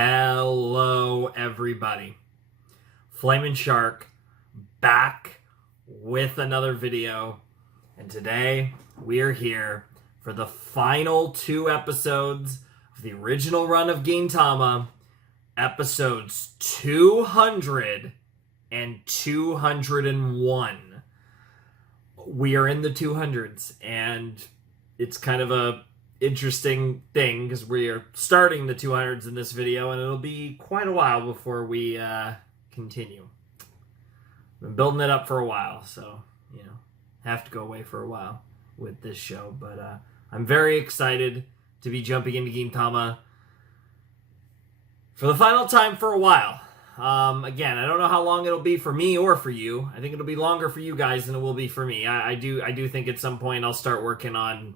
Hello, everybody. Flamin' Shark back with another video, and today we are here for the final 2 episodes of the original run of Gintama, episodes 200 and 201. We are in the 200s, and it's kind of a interesting thing because we are starting the 200s in this video, and it'll be quite a while before we continue. Been building it up for a while, so have to go away for a while with this show, but I'm very excited to be jumping into Gintama for the final time for a while. Again, I don't know how long it'll be for me or for you. I think it'll be longer for you guys than it will be for me. I do think at some point I'll start working on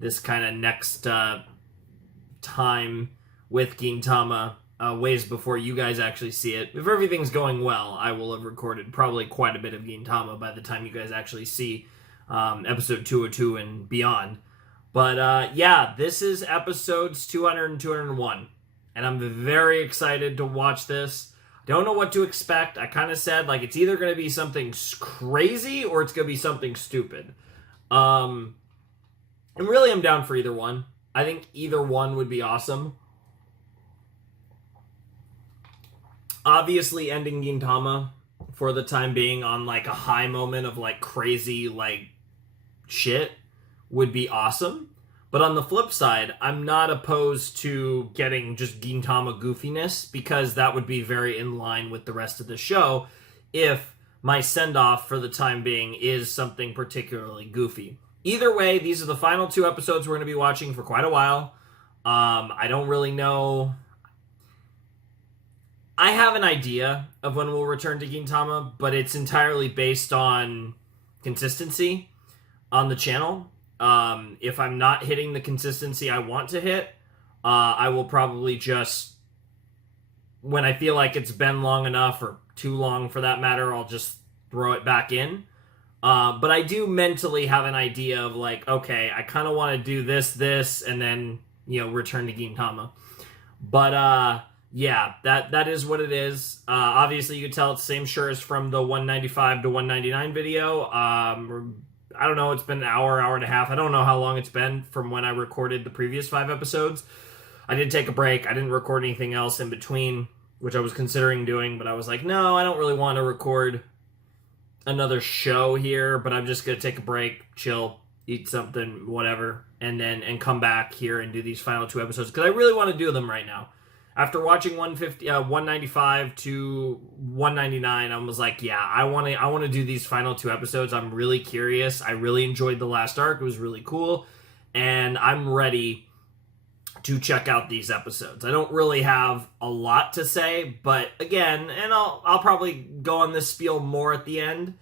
this kind of next time with Gintama, ways before you guys actually see it. If everything's going well, I will have recorded probably quite a bit of Gintama by the time you guys actually see episode 202 and beyond. But yeah, this is episodes 200 and 201, and I'm very excited to watch this. Don't know what to expect. I kind of said, like, it's either going to be something crazy or it's going to be something stupid. And really, I'm down for either one. I think either one would be awesome. Obviously, ending Gintama for the time being on, like, a high moment of, like, crazy, like, shit would be awesome. But on the flip side, I'm not opposed to getting just Gintama goofiness, because that would be very in line with the rest of the show if my send-off for the time being is something particularly goofy. Either way, these are the final 2 episodes we're going to be watching for quite a while. I don't really know. I have an idea of when we'll return to Gintama, but it's entirely based on consistency on the channel. If I'm not hitting the consistency I want to hit, I will probably just, when I feel like it's been long enough, or too long for that matter, I'll just throw it back in. But I do mentally have an idea of, like, okay, I kind of want to do this, and then, return to Gintama. But, yeah, that is what it is. Obviously, you can tell it's the same shirt as from the 195 to 199 video. I don't know, it's been an hour and a half. I don't know how long it's been from when I recorded the previous 5 episodes. I did take a break. I didn't record anything else in between, which I was considering doing, but I was like, no, I don't really want to record another show here, but I'm just gonna take a break, chill, eat something, whatever, and come back here and do these final 2 episodes, because I really want to do them right now. After watching 195 to 199, I was like, yeah, I want to do these final 2 episodes. I'm really curious. I really enjoyed the last arc. It was really cool, and I'm ready to check out these episodes. I don't really have a lot to say, but again, and I'll probably go on this spiel more at the end,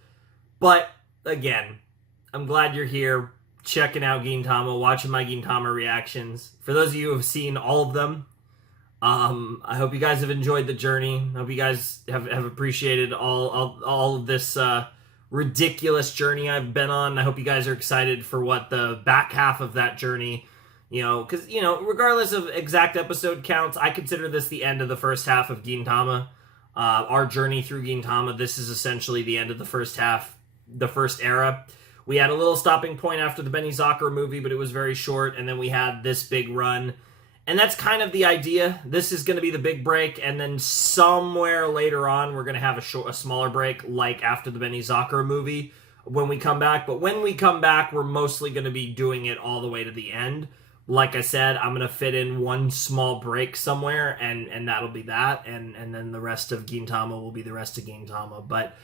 but again, I'm glad you're here, checking out Gintama, watching my Gintama reactions. For those of you who have seen all of them, I hope you guys have enjoyed the journey. I hope you guys have appreciated all of this ridiculous journey I've been on. I hope you guys are excited for what the back half of that journey, because, regardless of exact episode counts, I consider this the end of the first half of Gintama. Our journey through Gintama, this is essentially the end of the first half, the first era. We had a little stopping point after the Benizakura movie, but it was very short, and then we had this big run. And that's kind of the idea. This is going to be the big break, and then somewhere later on, we're going to have a smaller break, like after the Benizakura movie, when we come back. But when we come back, we're mostly going to be doing it all the way to the end. Like I said, I'm going to fit in one small break somewhere, and that'll be that. And then the rest of Gintama will be the rest of Gintama. But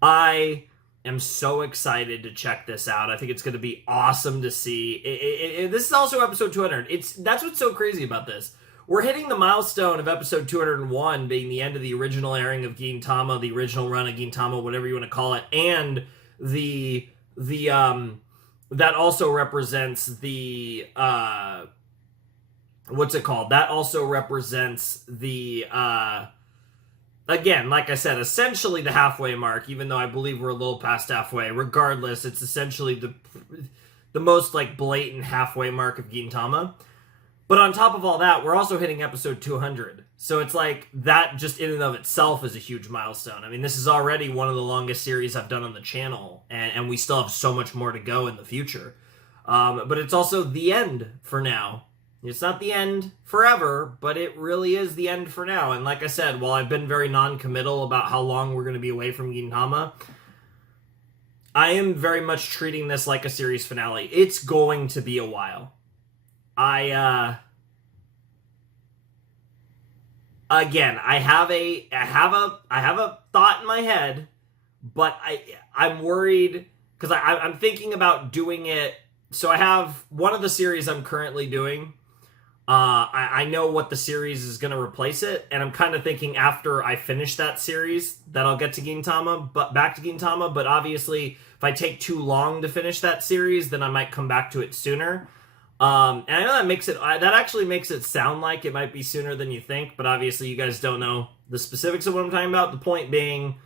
I am so excited to check this out. I think it's going to be awesome to see. This is also episode 200. That's what's so crazy about this. We're hitting the milestone of episode 201 being the end of the original airing of Gintama, the original run of Gintama, whatever you want to call it, and the that also represents the what's it called? That also represents the again, like I said, essentially the halfway mark, even though I believe we're a little past halfway. Regardless, it's essentially the most, like, blatant halfway mark of Gintama. But on top of all that, we're also hitting episode 200. So it's like that just in and of itself is a huge milestone. I mean, this is already one of the longest series I've done on the channel, and we still have so much more to go in the future. But it's also the end for now. It's not the end forever, but it really is the end for now. And like I said, while I've been very non-committal about how long we're going to be away from Gintama, I am very much treating this like a series finale. It's going to be a while. Again, I have a thought in my head, but I'm worried because I'm thinking about doing it. So I have one of the series I'm currently doing. I know what the series is going to replace it, and I'm kind of thinking after I finish that series that I'll get to Gintama, but back to Gintama. But obviously, if I take too long to finish that series, then I might come back to it sooner. And I know that actually makes it sound like it might be sooner than you think, but obviously you guys don't know the specifics of what I'm talking about. The point being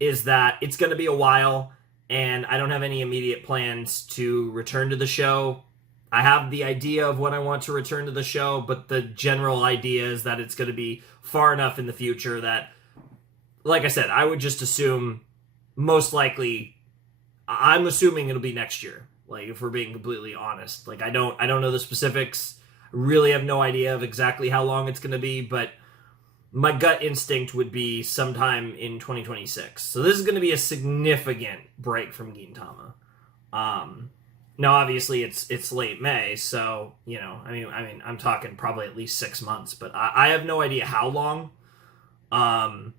is that it's going to be a while, and I don't have any immediate plans to return to the show. I have the idea of when I want to return to the show, but the general idea is that it's going to be far enough in the future that, like I said, I would just assume most likely, I'm assuming it'll be next year. Like, if we're being completely honest, like I don't know the specifics. Really have no idea of exactly how long it's going to be, but my gut instinct would be sometime in 2026. So this is going to be a significant break from Gintama. Now, obviously, it's late May, so I mean, I'm talking probably at least 6 months, but I have no idea how long. And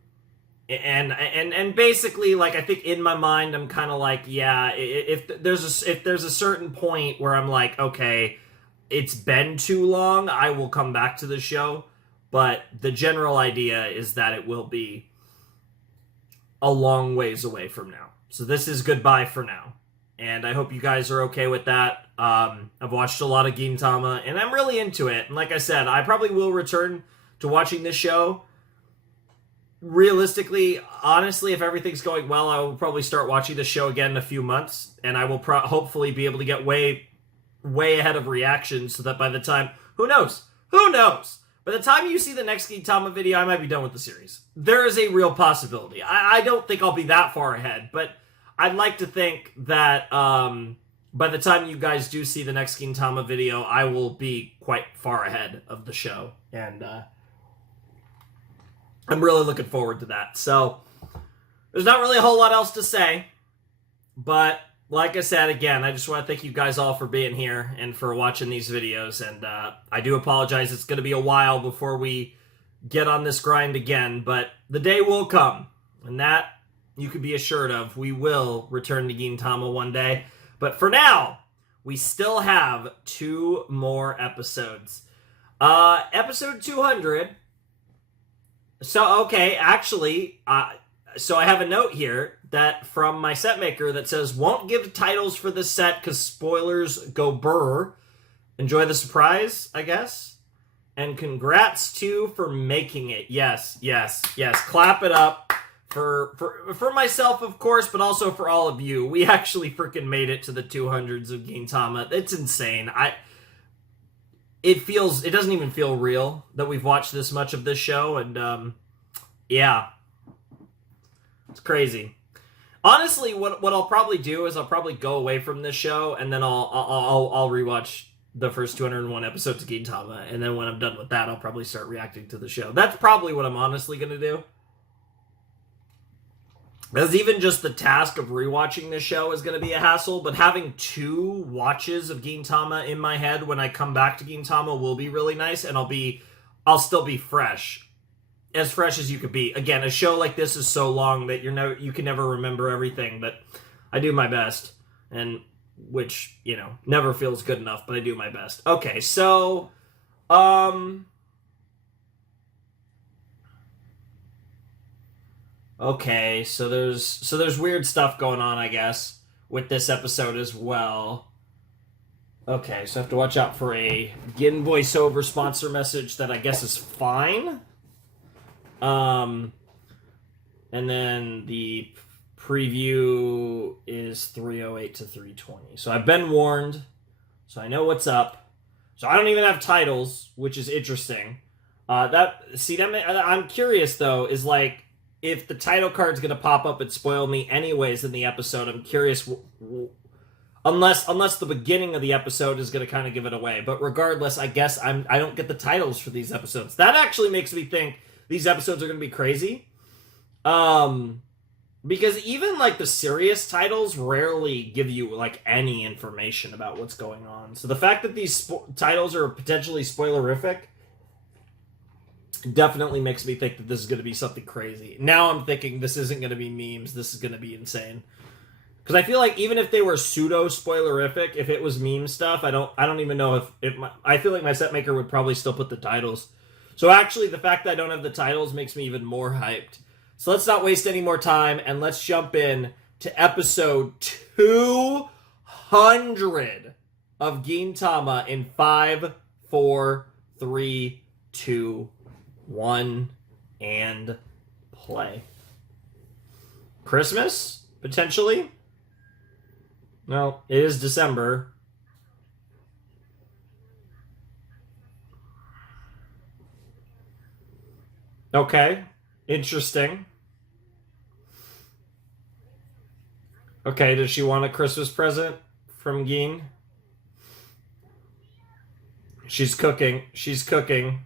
basically, like, I think in my mind, I'm kind of like, yeah, if there's a certain point where I'm like, okay, it's been too long, I will come back to the show. But the general idea is that it will be a long ways away from now. So this is goodbye for now. And I hope you guys are okay with that. I've watched a lot of Gintama, and I'm really into it. And like I said, I probably will return to watching this show. Realistically, honestly, if everything's going well, I will probably start watching the show again in a few months, and I will hopefully be able to get way ahead of reactions so that by the time, who knows, by the time you see the next Gintama video, I might be done with the series. There is a real possibility. I don't think I'll be that far ahead, but I'd like to think that by the time you guys do see the next Gintama video, I will be quite far ahead of the show, and I'm really looking forward to that. So, there's not really a whole lot else to say, but like I said, again, I just want to thank you guys all for being here and for watching these videos, and I do apologize. It's going to be a while before we get on this grind again, but the day will come, and that you can be assured of. We will return to Gintama one day, but for now, we still have 2 more episodes. Episode 200... So, okay, actually, so I have a note here that from my set maker that says, won't give titles for this set because spoilers go brr. Enjoy the surprise, I guess. And congrats, too, for making it. Yes. Clap it up for myself, of course, but also for all of you. We actually freaking made it to the 200s of Gintama. It's insane. It doesn't even feel real that we've watched this much of this show, and yeah, it's crazy. Honestly, what I'll probably do is I'll probably go away from this show, and then I'll rewatch the first 201 episodes of Gintama, and then when I'm done with that, I'll probably start reacting to the show. That's probably what I'm honestly gonna do. Because even just the task of rewatching this show is going to be a hassle, but having 2 watches of Gintama in my head when I come back to Gintama will be really nice, and I'll still be fresh. As fresh as you could be. Again, a show like this is so long that you can never remember everything, but I do my best, and which, never feels good enough, but I do my best. Okay, so, okay, so there's weird stuff going on, I guess, with this episode as well. Okay, so I have to watch out for a Gin voiceover sponsor message that I guess is fine. And then the preview is 308 to 320. So I've been warned, so I know what's up. So I don't even have titles, which is interesting. I'm curious though. Is like if the title card's gonna pop up and spoil me anyways in the episode. I'm curious. Unless the beginning of the episode is going to kind of give it away. But regardless, I guess I don't get the titles for these episodes. That actually makes me think these episodes are going to be crazy. Because even like the serious titles rarely give you like any information about what's going on. So the fact that these titles are potentially spoilerific definitely makes me think that this is going to be something crazy. Now I'm thinking this isn't going to be memes. This is going to be insane. Because I feel like even if they were pseudo spoilerific, if it was meme stuff, I don't even know if I feel like my set maker would probably still put the titles. So actually, the fact that I don't have the titles makes me even more hyped. So let's not waste any more time and let's jump in to episode 200 of Gintama in 5, 4, 3, 2, 1, and play. Christmas potentially. No, it is December. Okay. Interesting. Okay, does she want a Christmas present from Gin? She's cooking. She's cooking.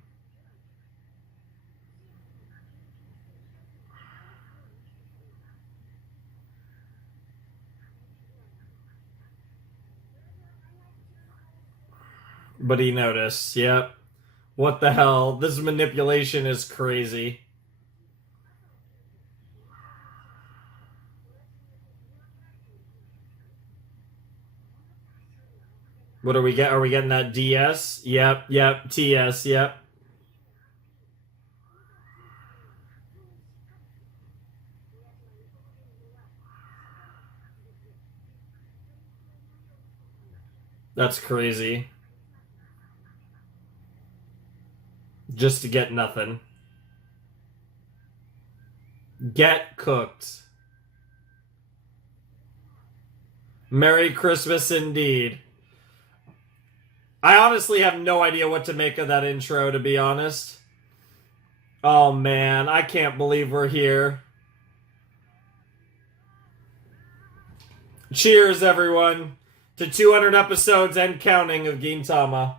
But he noticed. Yep. What the hell? This manipulation is crazy. What are we getting? Are we getting that DS? Yep, yep. TS, yep. That's crazy. Just to get nothing. Get cooked. Merry Christmas indeed. I honestly have no idea what to make of that intro, to be honest. Oh man, I can't believe we're here. Cheers, everyone, to 200 episodes and counting of Gintama.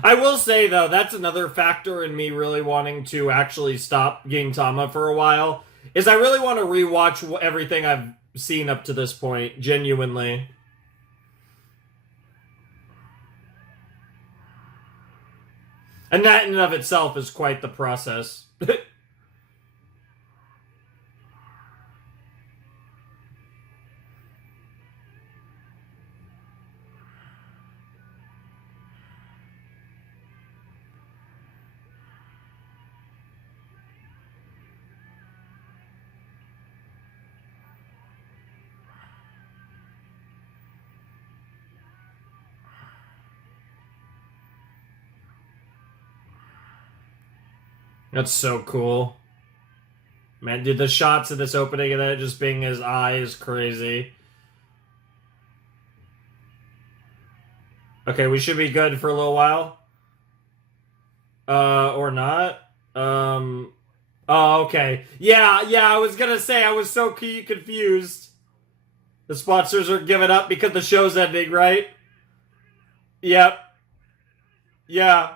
I will say, though, that's another factor in me really wanting to actually stop Gintama for a while, is I really want to rewatch everything I've seen up to this point, genuinely. And that in and of itself is quite the process. That's so cool. Man, dude, the shots of this opening and that just being his eye is crazy. Okay, we should be good for a little while. Or not. Oh, okay. Yeah, I was gonna say, I was so confused. The sponsors are giving up because the show's ending, right? Yep. Yeah,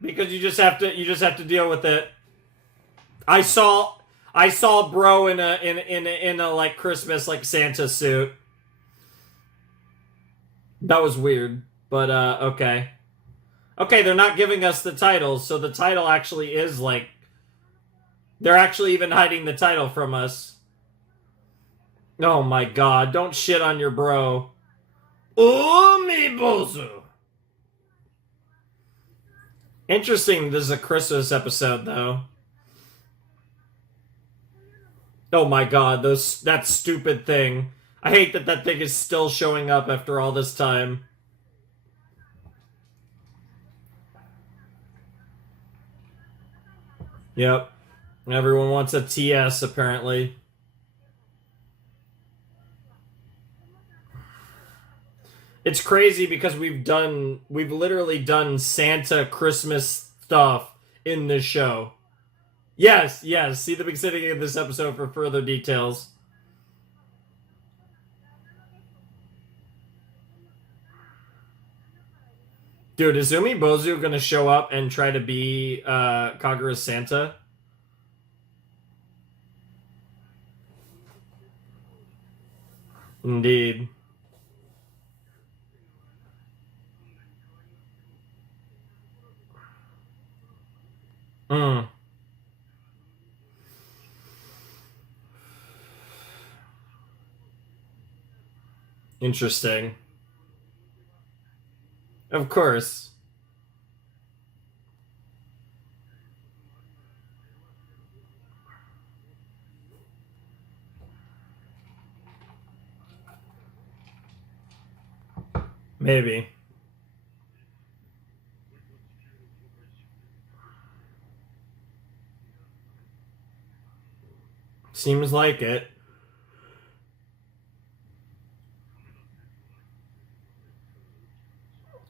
because you just have to deal with it. I saw bro in a like Christmas like Santa suit. That was weird, but okay. Okay, they're not giving us the titles, so the title actually is like they're actually even hiding the title from us. Oh my god, don't shit on your bro. Umibozu. Interesting, this is a Christmas episode, though. Oh my god, that stupid thing. I hate that thing is still showing up after all this time. Yep. Everyone wants a TS, apparently. It's crazy because we've literally done Santa Christmas stuff in this show. Yes, yes. See the beginning of this episode for further details. Dude, is Umi Bozu gonna show up and try to be Kagura's Santa? Indeed. Hmm. Interesting. Of course. Maybe. Seems like it.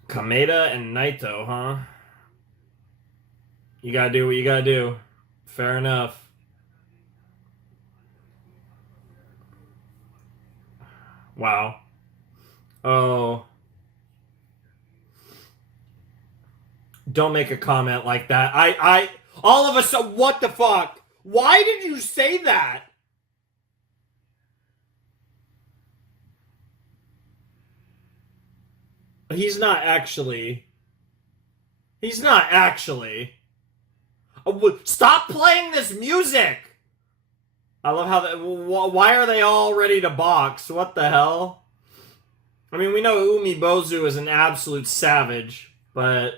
Kameda and Naito, huh? You gotta do what you gotta do. Fair enough. Wow. Oh. Don't make a comment like that. All of a sudden, what the fuck? Why did you say that? He's not actually. He's not actually. Stop playing this music! I love how that. Why are they all ready to box? What the hell? I mean, we know Umi Bozu is an absolute savage, but.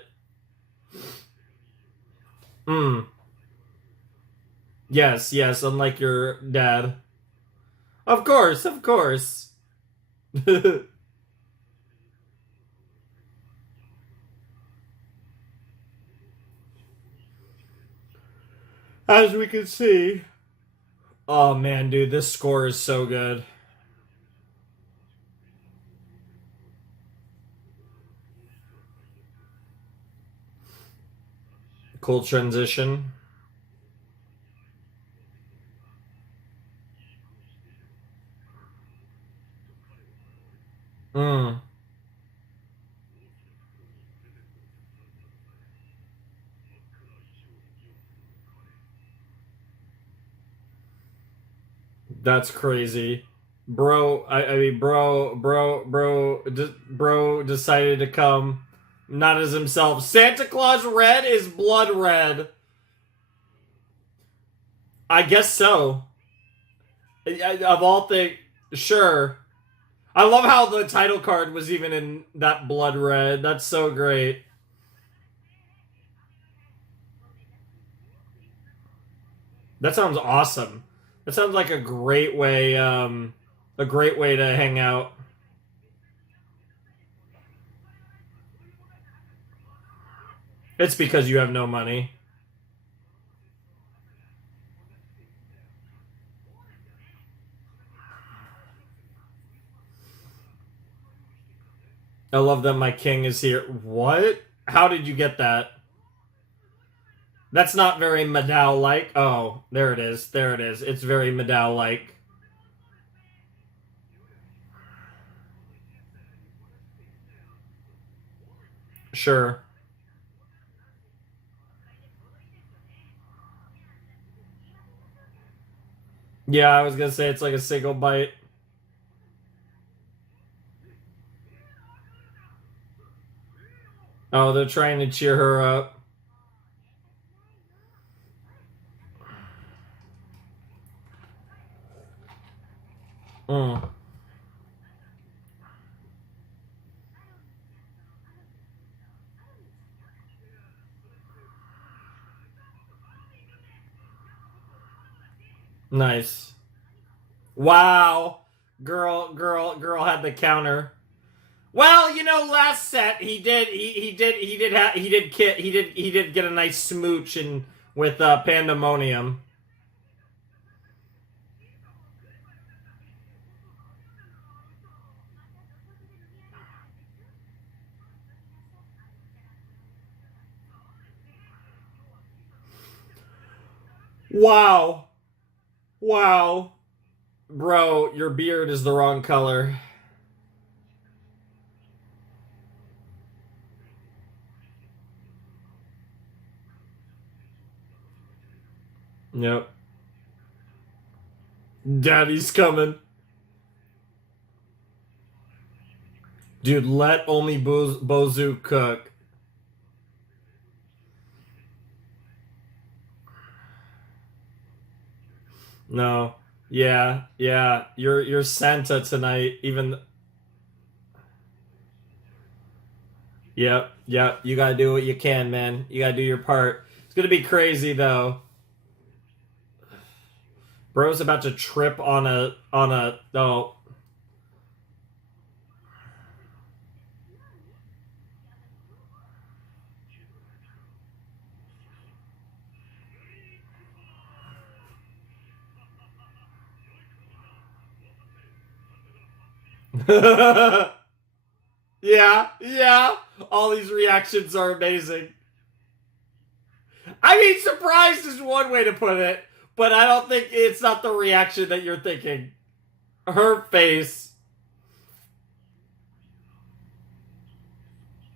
Yes, yes, unlike your dad. Of course, of course. As we can see. Oh man, dude, this score is so good. Cool transition. Mm. That's crazy. Bro, I mean, bro decided to come not as himself. Santa Claus red is blood red. I guess so. Of all things, sure. I love how the title card was even in that blood red. That's so great. That sounds awesome. That sounds like a great way to hang out. It's because you have no money. I love that my king is here. What? How did you get that? That's not very Madao-like. Oh, there it is. There it is. It's very Madao-like. Sure. Yeah, I was gonna say it's like a single bite. Oh, they're trying to cheer her up. Mm. Nice. Wow. Girl had the counter. Well, you know, last set he did get a nice smooch and with Pandemonium. Wow. Wow. Bro, your beard is the wrong color. Yep. Daddy's coming. Dude, let only Bozu cook. No. Yeah, yeah. You're Santa tonight. Even Yep, yep. You gotta do what you can, man. You gotta do your part. It's gonna be crazy though. Bro's about to trip on a oh. Yeah, yeah. All these reactions are amazing. I mean, surprised is one way to put it, but I don't think it's not the reaction that you're thinking. Her face.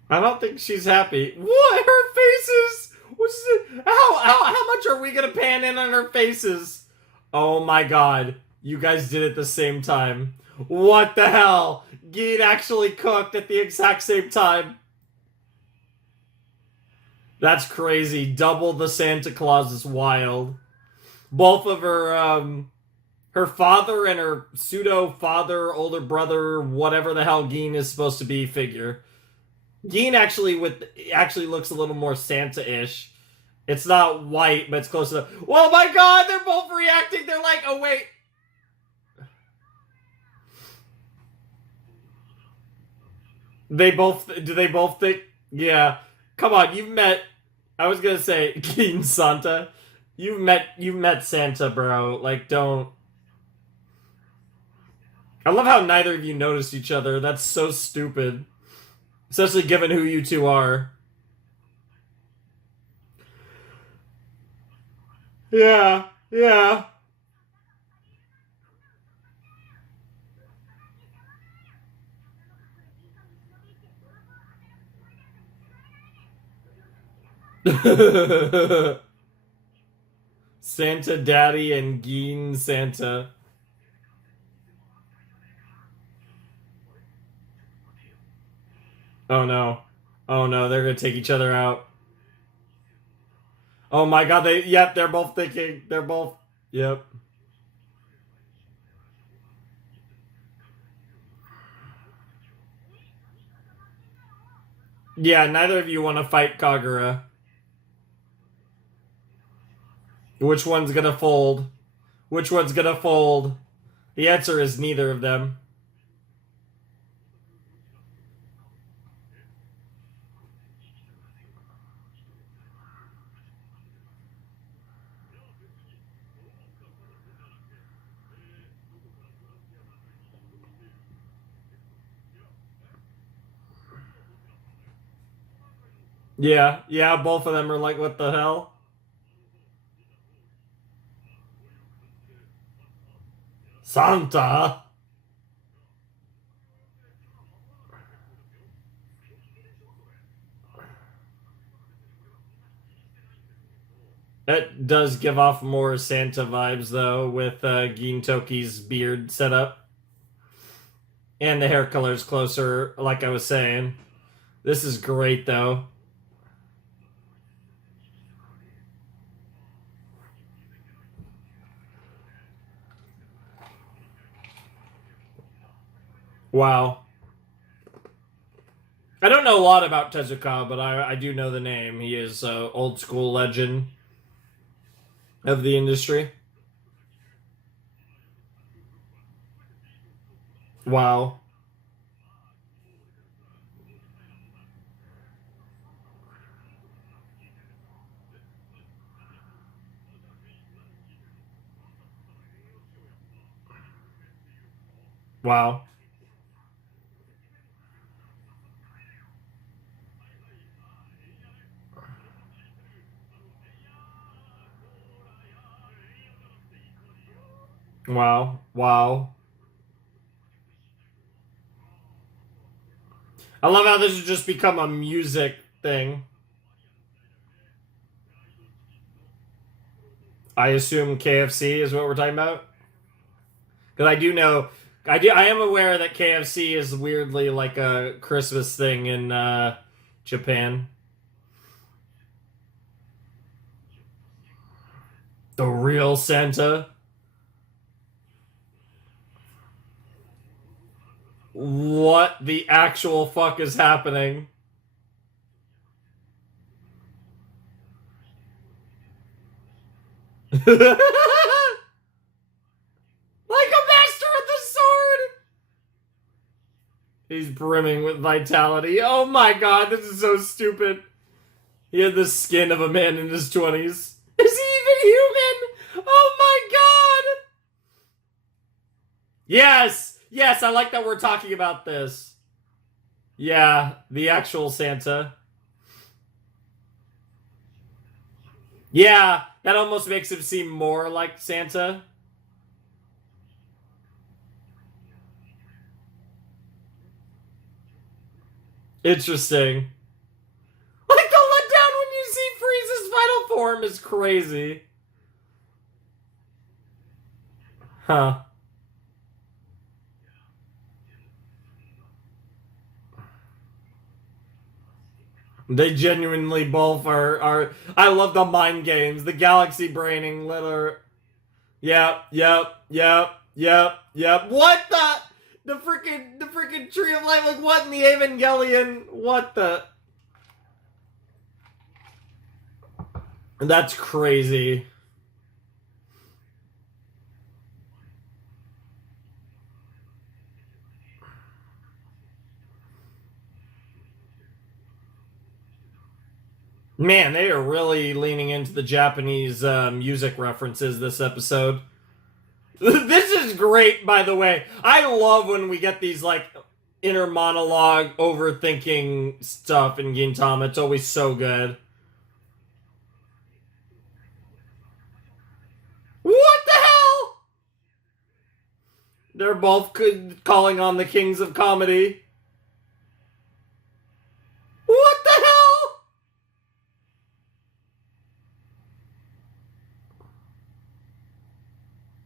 I don't think she's happy. What? Her faces? What's it? How much are we gonna pan in on her faces? Oh my god. You guys did it the same time. What the hell? Gin actually cooked at the exact same time. That's crazy. Double the Santa Claus is wild. Both of her father and her pseudo father, older brother, whatever the hell Gin is supposed to be figure. Gin actually looks a little more Santa-ish. It's not white, but it's close enough. Oh my god, they're both reacting. They're like, oh wait. Do they both think? Yeah. Come on, you've met, I was gonna say, Gin Santa. You've met Santa, bro. Like, don't. I love how neither of you noticed each other. That's so stupid. Especially given who you two are. Yeah, yeah. Santa Daddy and Gin Santa. Oh no. Oh no, they're gonna take each other out. Oh my god, yep, they're both thinking. They're both, yep. Yeah, neither of you want to fight Kagura. Which one's gonna fold? Which one's gonna fold? The answer is neither of them. Yeah, yeah, both of them are like, what the hell? Santa? It does give off more Santa vibes, though, with Gintoki's beard setup. And the hair color's closer, like I was saying. This is great, though. Wow. I don't know a lot about Tezuka, but I do know the name. He is an old school legend of the industry. Wow. Wow. Wow. Wow. I love how this has just become a music thing. I assume KFC is what we're talking about. Because I do know, I am aware that KFC is weirdly like a Christmas thing in Japan. The real Santa. What the actual fuck is happening? Like a master with the sword! He's brimming with vitality. Oh my god, this is so stupid. He had the skin of a man in his 20s. Is he even human? Oh my god! Yes! Yes, I like that we're talking about this. Yeah, the actual Santa. Yeah, that almost makes him seem more like Santa. Interesting. Like the letdown when you see Frieza's final form is crazy. Huh. They genuinely both are I love the mind games, the galaxy braining litter. Yep, yep, yep, yep, yep. What the freaking tree of life, like what in the Evangelion? What the That's crazy. Man, they are really leaning into the Japanese music references this episode. This is great, by the way. I love when we get these, like, inner monologue, overthinking stuff in Gintama. It's always so good. What the hell? They're both calling on the kings of comedy. What the hell?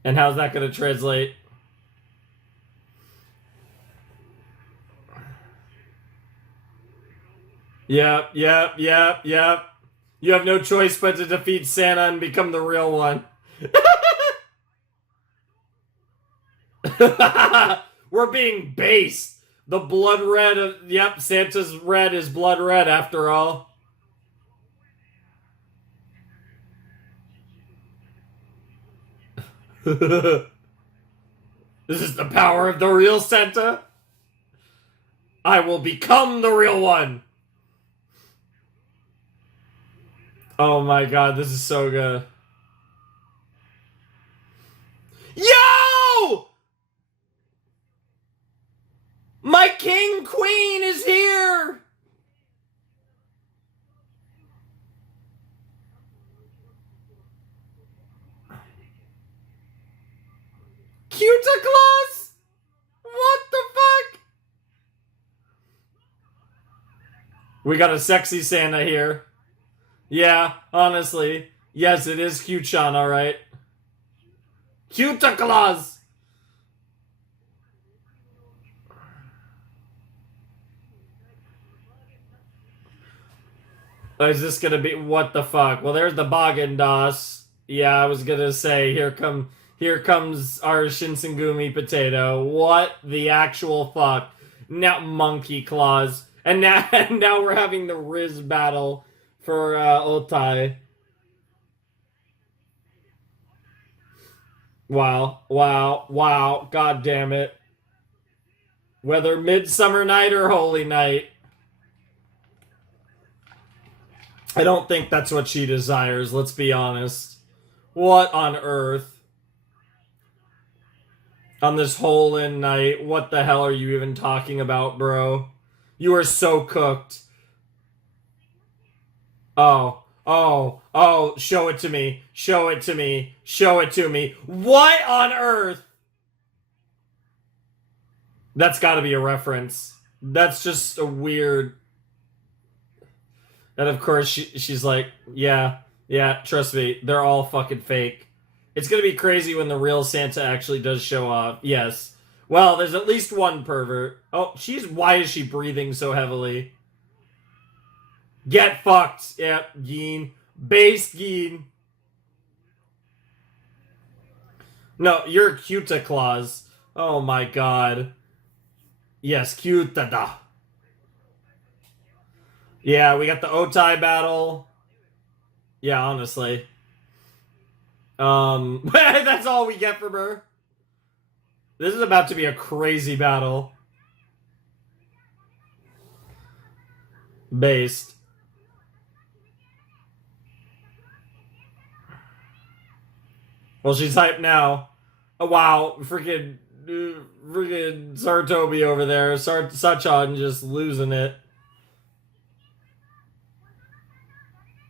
And how's that going to translate? Yep, yep, yep, yep. You have no choice but to defeat Santa and become the real one. We're being base. The blood red of... Yep, Santa's red is blood red after all. This is the power of the real Santa. I will become the real one. Oh my god, this is so good. Yo! My king queen is here! Cuta Claus? What the fuck? We got a sexy Santa here. Yeah, honestly. Yes, it is Cute-chan, alright. Cuta Claus! Is this gonna be... What the fuck? Well, there's the Bagendas. Yeah, I was gonna say, here comes our Shinsengumi potato. What the actual fuck? Now, Monkey Claus. And now we're having the Riz battle for Otai. Wow, wow, wow, god damn it. Whether Midsummer Night or Holy Night. I don't think that's what she desires, let's be honest. What on earth? On this hole in night. What the hell are you even talking about, bro? You are so cooked. Oh, show it to me. Show it to me. Show it to me. What on earth? That's gotta be a reference. That's just a weird... And of course, she's like, yeah, trust me, they're all fucking fake. It's gonna be crazy when the real Santa actually does show up. Yes. Well, there's at least one pervert. Oh, why is she breathing so heavily? Get fucked. Yep, Geen. Base Geen. No, you're Cuta Claus. Oh my god. Yes, Cuta. Yeah, we got the Otai battle. Yeah, honestly. That's all we get from her. This is about to be a crazy battle. Based. Well, she's hyped now. Oh, wow. Freaking Sartobi over there. Sachan just losing it.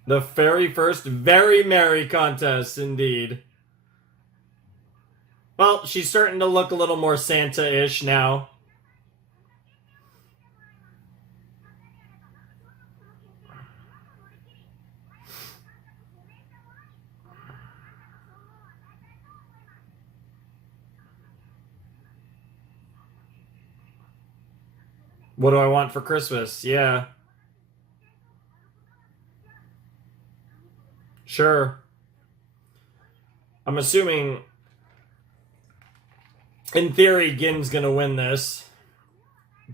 The very first very merry contest, indeed. Well, she's starting to look a little more Santa-ish now. What do I want for Christmas? Yeah. Sure. I'm assuming, in theory, Gin's gonna win this.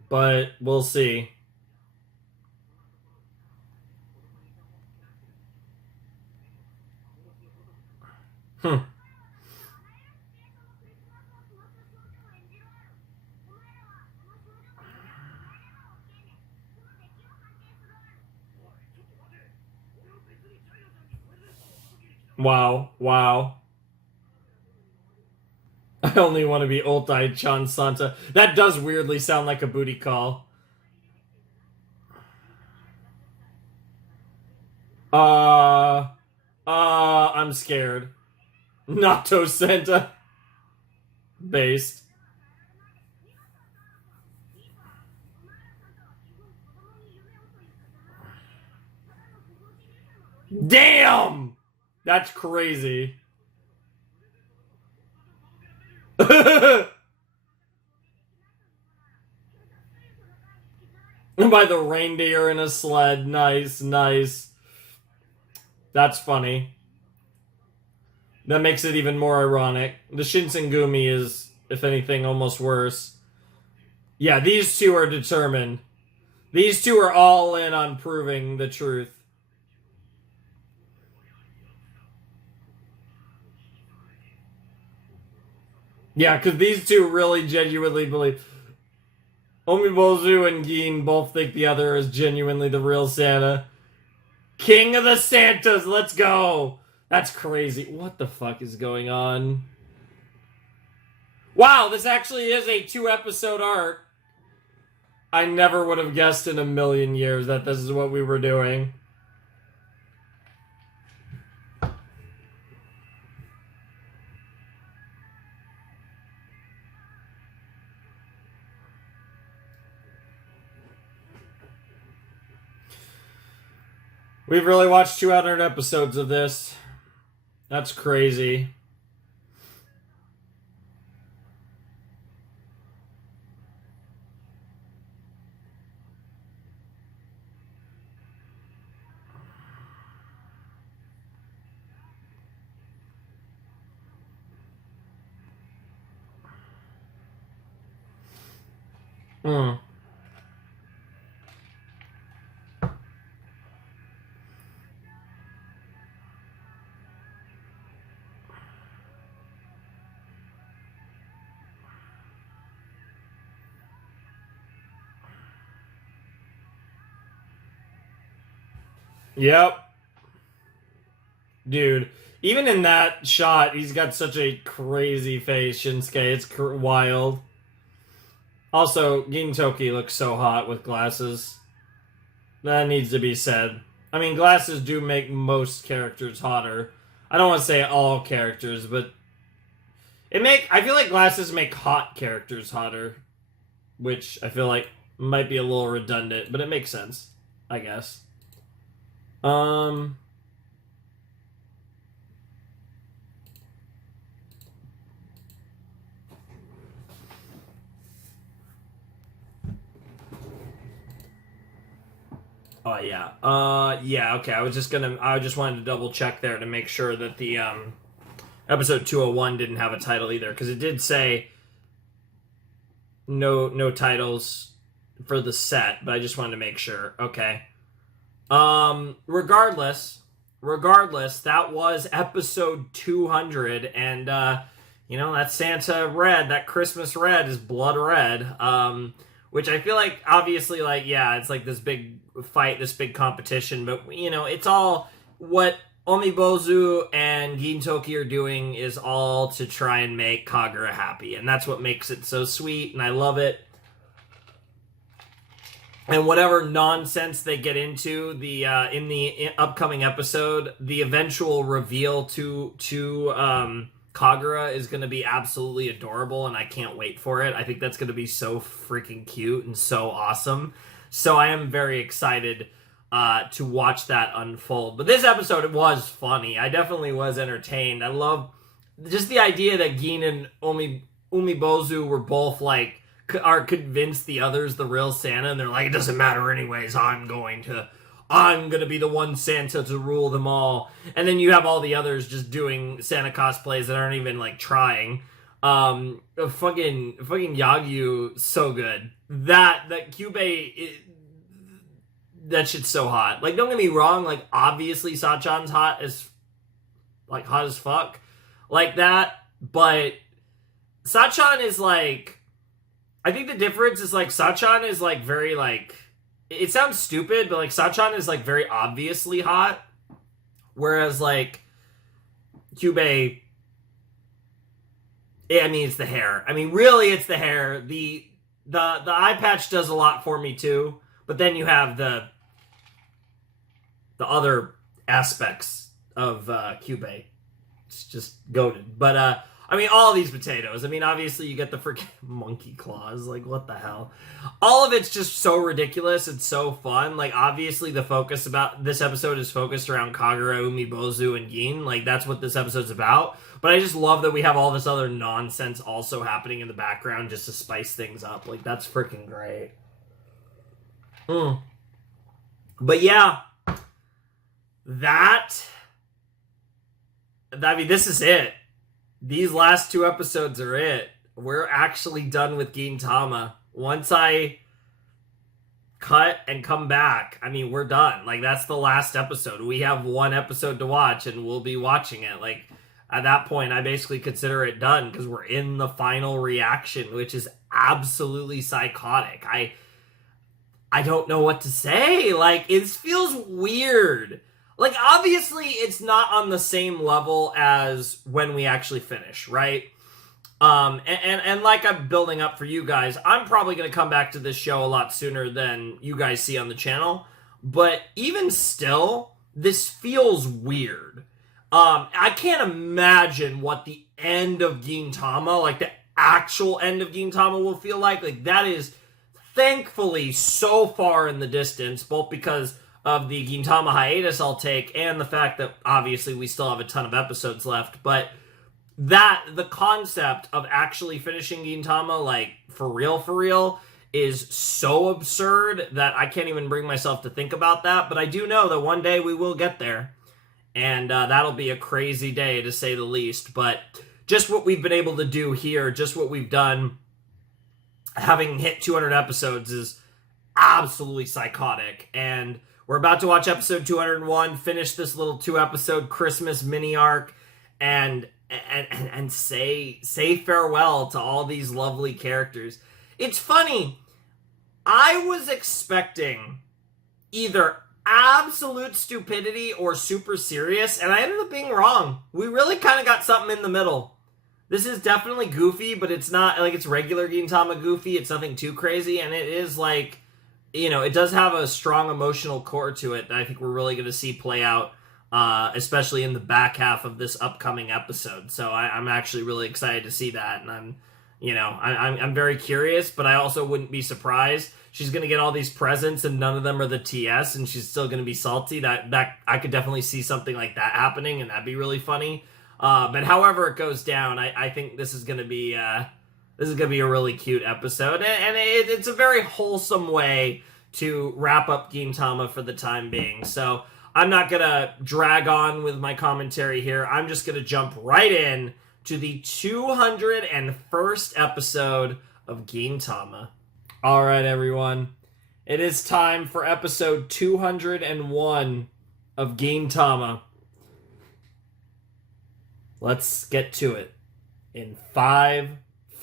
But we'll see. Wow. I only want to be Ultai Chan Santa. That does weirdly sound like a booty call. I'm scared. Natto Santa. Based. Damn! That's crazy. By the reindeer in a sled. Nice. That's funny. That makes it even more ironic. The Shinsengumi is, if anything, almost worse. Yeah, these two are determined. These two are all in on proving the truth. Yeah, because these two really genuinely believe. Omibozu and Gin both think the other is genuinely the real Santa. King of the Santas, let's go! That's crazy. What the fuck is going on? Wow, this actually is a 2-episode arc. I never would have guessed in a million years that this is what we were doing. We've really watched 200 episodes of this. That's crazy. Yep. Dude, Even in that shot, he's got such a crazy face, Shinsuke. It's wild. Also, Gintoki looks so hot with glasses. That needs to be said. I mean, glasses do make most characters hotter. I don't want to say all characters, but I feel like glasses make hot characters hotter, which I feel like might be a little redundant, but it makes sense, I guess. Oh yeah. Yeah, okay. I just wanted to double check there to make sure that the episode 201 didn't have a title either, because it did say no titles for the set, but I just wanted to make sure. Okay. Regardless, that was episode 200, and that Santa red, that Christmas red is blood red. Which I feel like, obviously, like, yeah, it's like this big fight, this big competition, but, it's all what Omibozu and Gintoki are doing is all to try and make Kagura happy, and that's what makes it so sweet, and I love it. And whatever nonsense they get into in the upcoming episode, the eventual reveal to Kagura is going to be absolutely adorable, and I can't wait for it. I think that's going to be so freaking cute and so awesome. So I am very excited to watch that unfold. But this episode, it was funny. I definitely was entertained. I love just the idea that Gin and Umibozu were both are convinced the other's the real Santa, and they're like, it doesn't matter anyways, I'm gonna be the one Santa to rule them all. And then you have all the others just doing Santa cosplays that aren't even trying. Fucking Yagyu, so good. That Kyubey, that shit's so hot. Don't get me wrong, obviously Sachan's hot as fuck. Like that, but Sachan is I think the difference is Sachan is very it sounds stupid, but Sachan is very obviously hot, whereas Kyubey, I mean, it's the hair. I mean, really, it's the hair. The eye patch does a lot for me too, but then you have the other aspects of Kyubey. It's just goated, but I mean, all these potatoes. I mean, obviously, you get the freaking monkey claws. What the hell? All of it's just so ridiculous and so fun. Obviously, the focus about this episode is focused around Kagura, Umibozu, and Gin. That's what this episode's about. But I just love that we have all this other nonsense also happening in the background just to spice things up. That's freaking great. But yeah, I mean, this is it. These last two episodes are it. We're actually done with Gintama. Once I cut and come back, I mean, we're done. That's the last episode. We have one episode to watch, and we'll be watching it. At that point, I basically consider it done, because we're in the final reaction, which is absolutely psychotic. I don't know what to say. It feels weird. Obviously, it's not on the same level as when we actually finish, right? And like I'm building up for you guys, I'm probably going to come back to this show a lot sooner than you guys see on the channel. But even still, this feels weird. I can't imagine what the end of Gintama, the actual end of Gintama will feel like. That is thankfully so far in the distance, both because of the Gintama hiatus I'll take, and the fact that obviously we still have a ton of episodes left, but the concept of actually finishing Gintama, for real, is so absurd that I can't even bring myself to think about that, but I do know that one day we will get there, and that'll be a crazy day, to say the least. But just what we've been able to do here, just what we've done, having hit 200 episodes, is absolutely psychotic, and we're about to watch episode 201, finish this little 2-episode Christmas mini arc, and say farewell to all these lovely characters. It's funny. I was expecting either absolute stupidity or super serious, and I ended up being wrong. We really kind of got something in the middle. This is definitely goofy, but it's not like it's regular Gintama goofy. It's nothing too crazy, and it is like, it does have a strong emotional core to it that I think we're really going to see play out, especially in the back half of this upcoming episode. So I'm actually really excited to see that, and I'm very curious, but I also wouldn't be surprised. She's going to get all these presents, and none of them are the TS, and she's still going to be salty. That I could definitely see something like that happening, and that'd be really funny. But however it goes down, I think this is going to be a really cute episode, and it's a very wholesome way to wrap up Gintama for the time being. So I'm not going to drag on with my commentary here. I'm just going to jump right in to the 201st episode of Gintama. All right, everyone. It is time for episode 201 of Gintama. Let's get to it. In 5,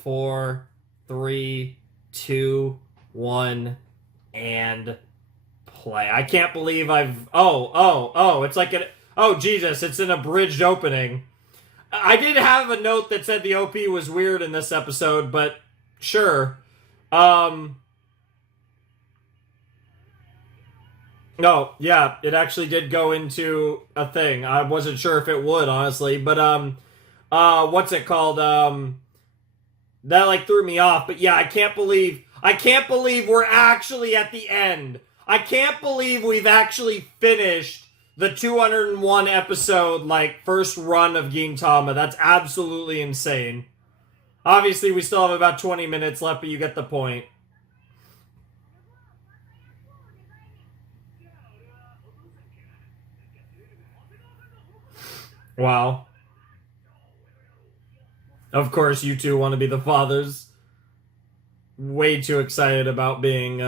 4, 3, 2, 1, and play. I can't believe I've... Oh, it's like Oh, Jesus, it's an abridged opening. I did have a note that said the OP was weird in this episode, but sure. No, yeah, it actually did go into a thing. I wasn't sure if it would, honestly, but, what's it called? That, like, threw me off, but yeah, I can't believe we're actually at the end. I can't believe we've actually finished the 201 episode, like, first run of Gintama. That's absolutely insane. Obviously, we still have about 20 minutes left, but you get the point. Wow. Of course, you two want to be the fathers. Way too excited about being,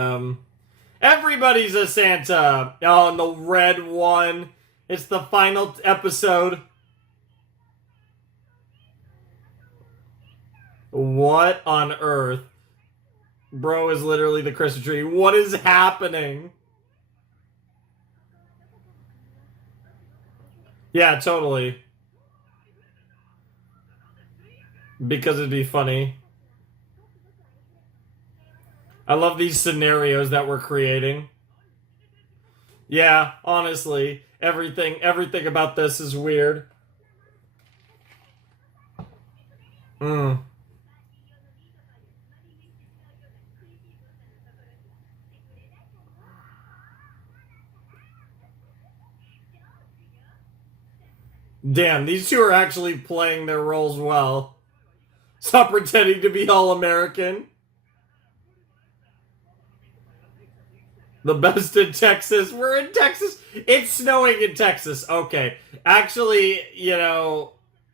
Everybody's a Santa! Oh, and the red one. It's the final episode. What on earth? Bro is literally the Christmas tree. What is happening? Yeah, totally. Because it'd be funny. I love these scenarios that we're creating. Yeah, honestly, everything about this is weird. Damn, these two are actually playing their roles well. Stop pretending to be all-American. The best in Texas. We're in Texas. It's snowing in Texas. Okay. Actually,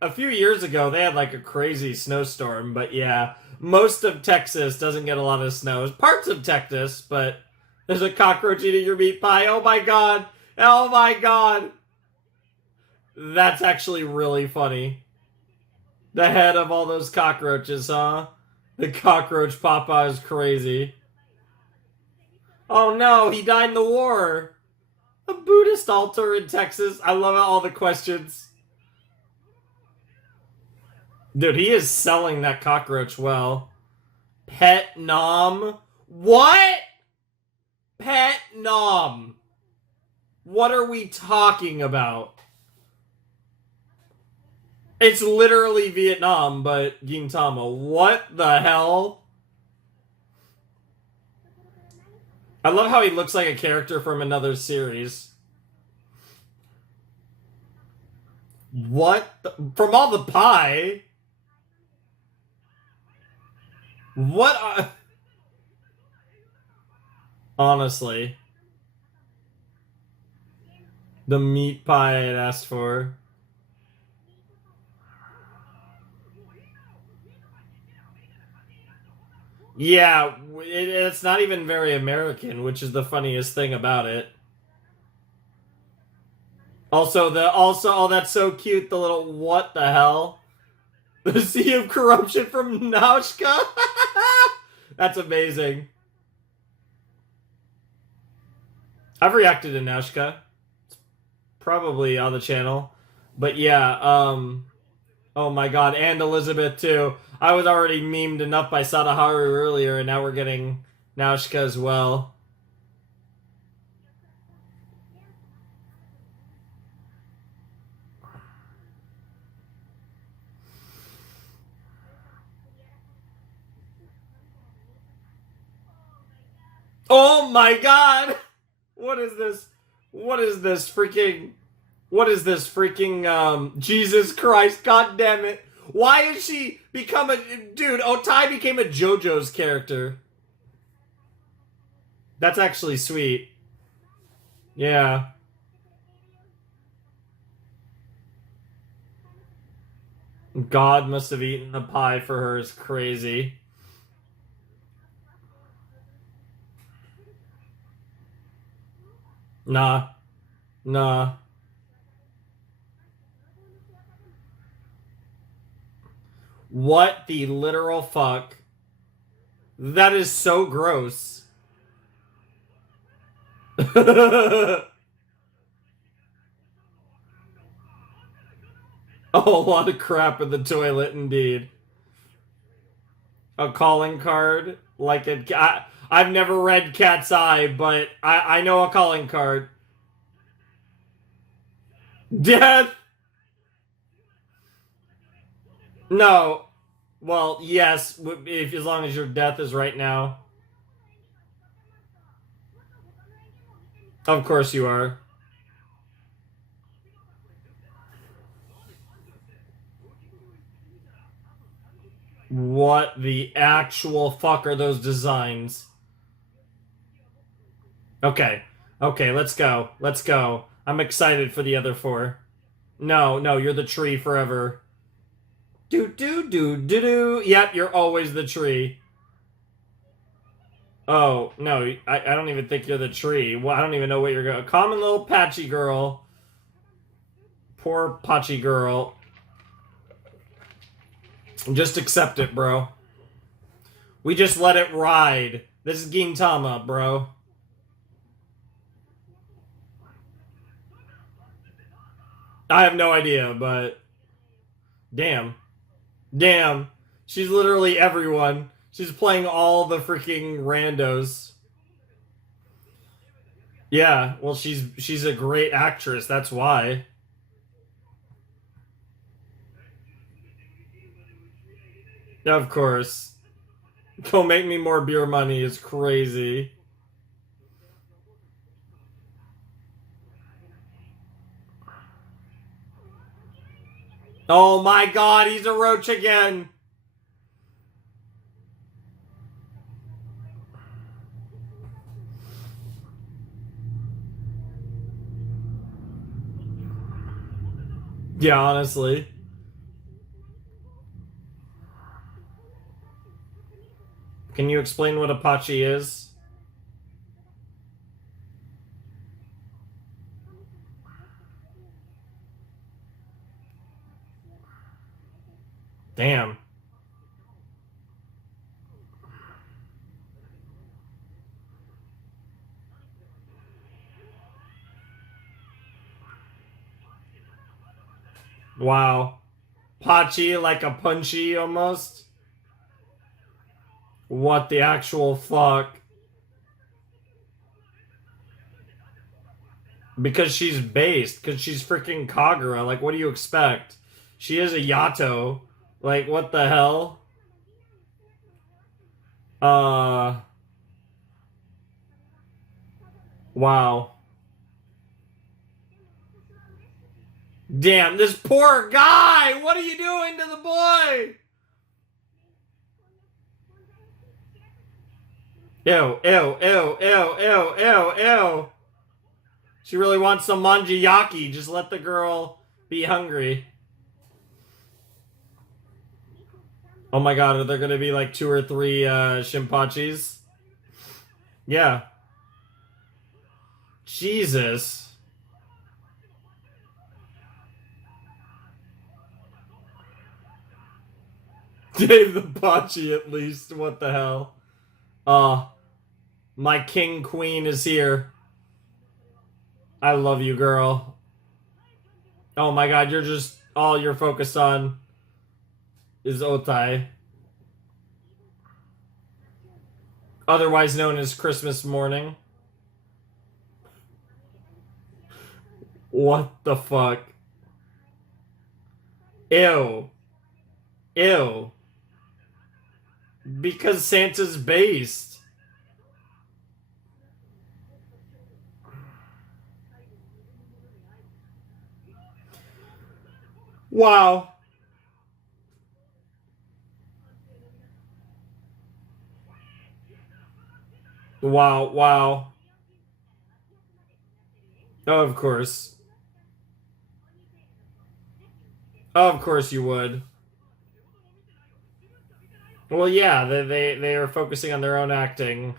a few years ago, they had like a crazy snowstorm. But yeah, most of Texas doesn't get a lot of snow. Parts of Texas, but there's a cockroach eating your meat pie. Oh my god. Oh my god. That's actually really funny. The head of all those cockroaches, huh? The cockroach papa is crazy. Oh no, he died in the war. A Buddhist altar in Texas. I love all the questions. Dude, he is selling that cockroach well. Pet Nom? What? Pet Nom. What are we talking about? It's literally Vietnam, but Gintama. What the hell? I love how he looks like a character from another series. What? From all the pie? What? Honestly. The meat pie I had asked for. Yeah, it's not even very American, which is the funniest thing about it. Also, oh, that's so cute, the little, what the hell? The Sea of Corruption from Naushka? That's amazing. I've reacted to Nausicaa. It's probably on the channel. But yeah, oh my god, and Elizabeth too. I was already memed enough by Sadaharu earlier, and now we're getting Nausicaa as well. Oh my god! What is this? What is this freaking... What is this freaking, Jesus Christ, god damn it. Why has she become a... Dude, Otai became a JoJo's character. That's actually sweet. Yeah. God must have eaten the pie for her is crazy. Nah. Nah. What the literal fuck? That is so gross. Oh, a lot of crap in the toilet, indeed. A calling card? Like I've never read Cat's Eye, but I know a calling card. Death! No. Well, yes, if as long as your death is right now. Of course you are. What the actual fuck are those designs? Okay. Okay, let's go. Let's go. I'm excited for the other four. No, no, you're the tree forever. Do do do do do. Yep, you're always the tree. Oh, no, I don't even think you're the tree. Well, I don't even know what you're going. Common little patchy girl. Poor patchy girl. Just accept it, bro. We just let it ride. This is Gintama, bro. I have no idea, but... Damn. Damn. She's literally everyone. She's playing all the freaking randos. Yeah, well, she's a great actress, that's why. Of course. Go make me more beer money is crazy. Oh my god, he's a roach again! Yeah, honestly. Can you explain what Apache is? Damn. Wow. Pachi like a punchy almost? What the actual fuck? Because she's based. Because she's freaking Kagura. Like, what do you expect? She is a Yato. Like, what the hell? Wow. Damn, this poor guy! What are you doing to the boy? Ew, ew, ew, ew, ew, ew, ew. She really wants some manjiyaki. Just let the girl be hungry. Oh my god, are there gonna be like 2 or 3 Shinpachis? Yeah. Jesus. Dave the Pachi at least. What the hell? My king queen is here. I love you, girl. Oh my god, you're just all you're focused on is Otai. Otherwise known as Christmas morning. What the fuck? Ew. Ew. Because Santa's based. Wow. Wow, wow. Of course. Of course you would. Well, yeah, they are focusing on their own acting.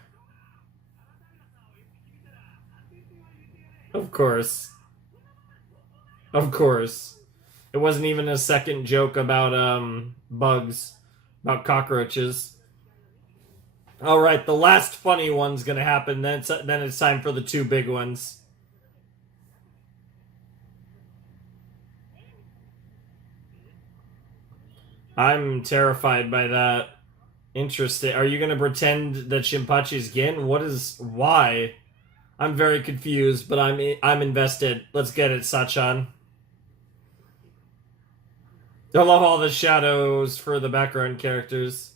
Of course. Of course. It wasn't even a second joke about bugs, about cockroaches. All right, the last funny one's gonna happen. Then it's time for the two big ones. I'm terrified by that. Interesting. Are you gonna pretend that Shinpachi's Gin? Why? I'm very confused, but I'm invested. Let's get it, Sachan. I love all the shadows for the background characters.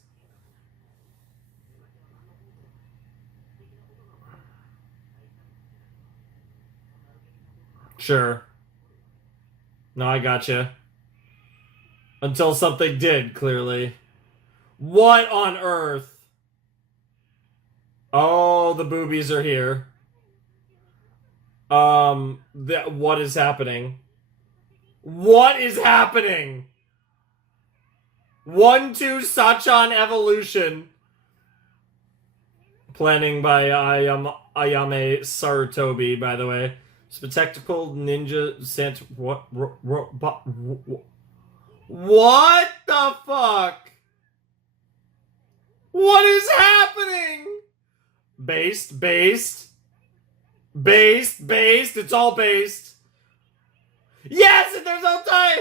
Sure. No, I gotcha. Until something did, clearly. What on earth? Oh, the boobies are here. What is happening? What is happening? 1-2 Sachan Evolution. Planning by Ayame Sarutobi, by the way. Spectacle Ninja Santa. What the fuck? What is happening? Based. It's all based. Yes, and there's no time.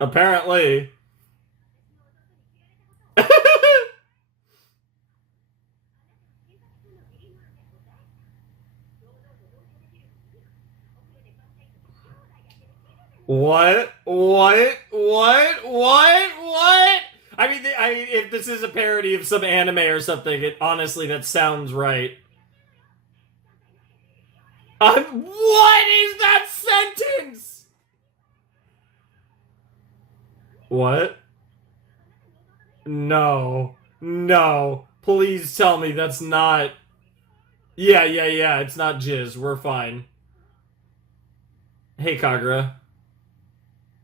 Apparently. What? I mean, if this is a parody of some anime or something, honestly, that sounds right. What is that sentence? What? No. Please tell me that's not... Yeah, it's not jizz. We're fine. Hey, Kagura.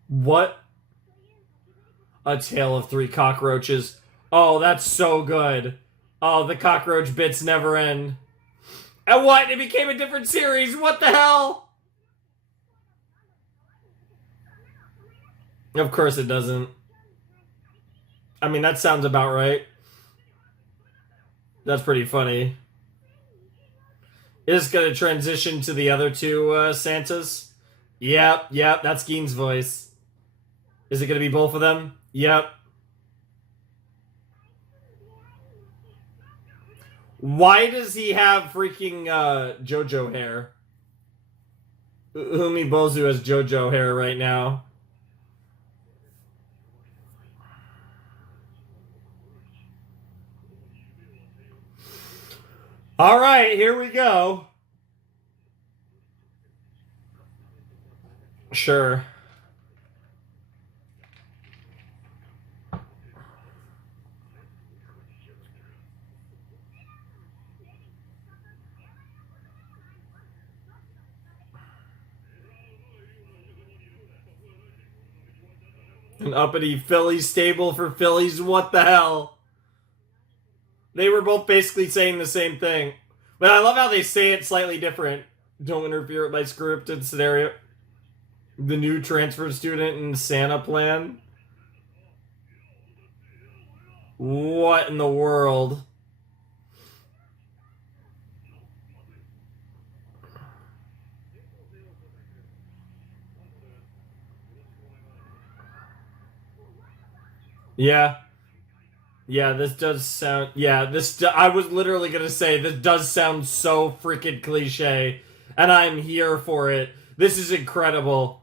What? A Tale of Three Cockroaches. Oh, that's so good. Oh, the cockroach bits never end. And what? It became a different series. What the hell? Of course it doesn't. I mean, that sounds about right. That's pretty funny. Is gonna transition to the other two Santas? Yep, that's Gein's voice. Is it gonna be both of them? Yep. Why does he have freaking JoJo hair? Umibozu has JoJo hair right now. All right, here we go. Sure. An uppity Philly stable for Phillies? What the hell? They were both basically saying the same thing. But I love how they say it slightly different. Don't interfere with my scripted scenario. The new transfer student in Santa plan. What in the world? Yeah. Yeah, this does sound... Yeah, I was literally gonna say, this does sound so freaking cliche. And I'm here for it. This is incredible.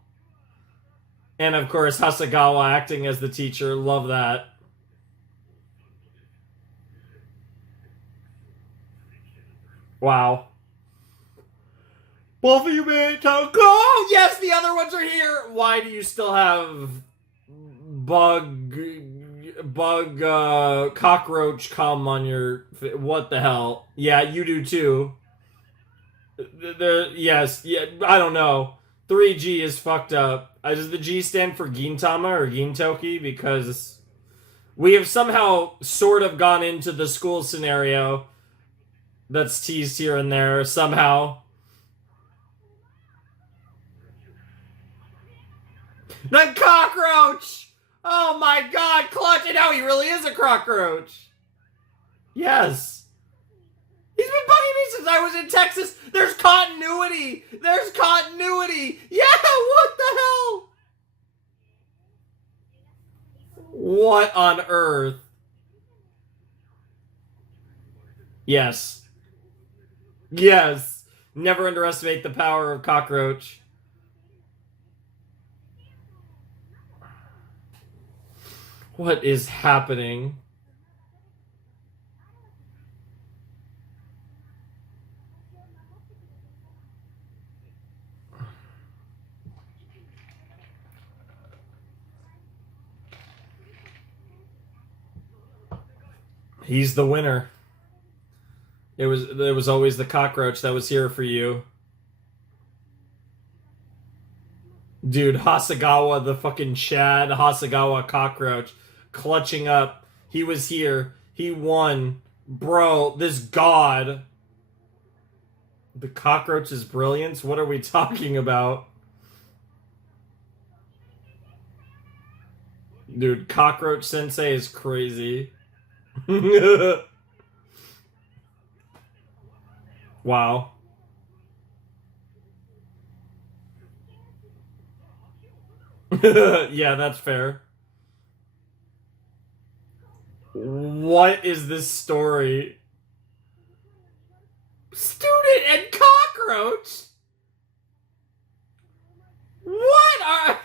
And of course, Hasagawa acting as the teacher. Love that. Wow. Both of you made talk. Oh, yes, the other ones are here. Why do you still have cockroach cum on your... What the hell? Yeah, you do too. Yes, yeah, I don't know. 3G is fucked up. Does the G stand for Gintama or Gintoki? Because we have somehow sort of gone into the school scenario that's teased here and there somehow. The cockroach! Oh my god, Clutch! And now he really is a cockroach! Yes. He's been bugging me since I was in Texas! There's continuity! There's continuity! Yeah, what the hell? What on earth? Yes. Yes. Never underestimate the power of cockroach. What is happening? He's the winner. It was always the cockroach that was here for you. Dude, Hasagawa, the fucking Chad Hasagawa cockroach, clutching up. He was here. He won. Bro, this god. The cockroach's brilliance? What are we talking about? Dude, Cockroach Sensei is crazy. Wow. Yeah, that's fair. What is this story? Student and cockroach? What are...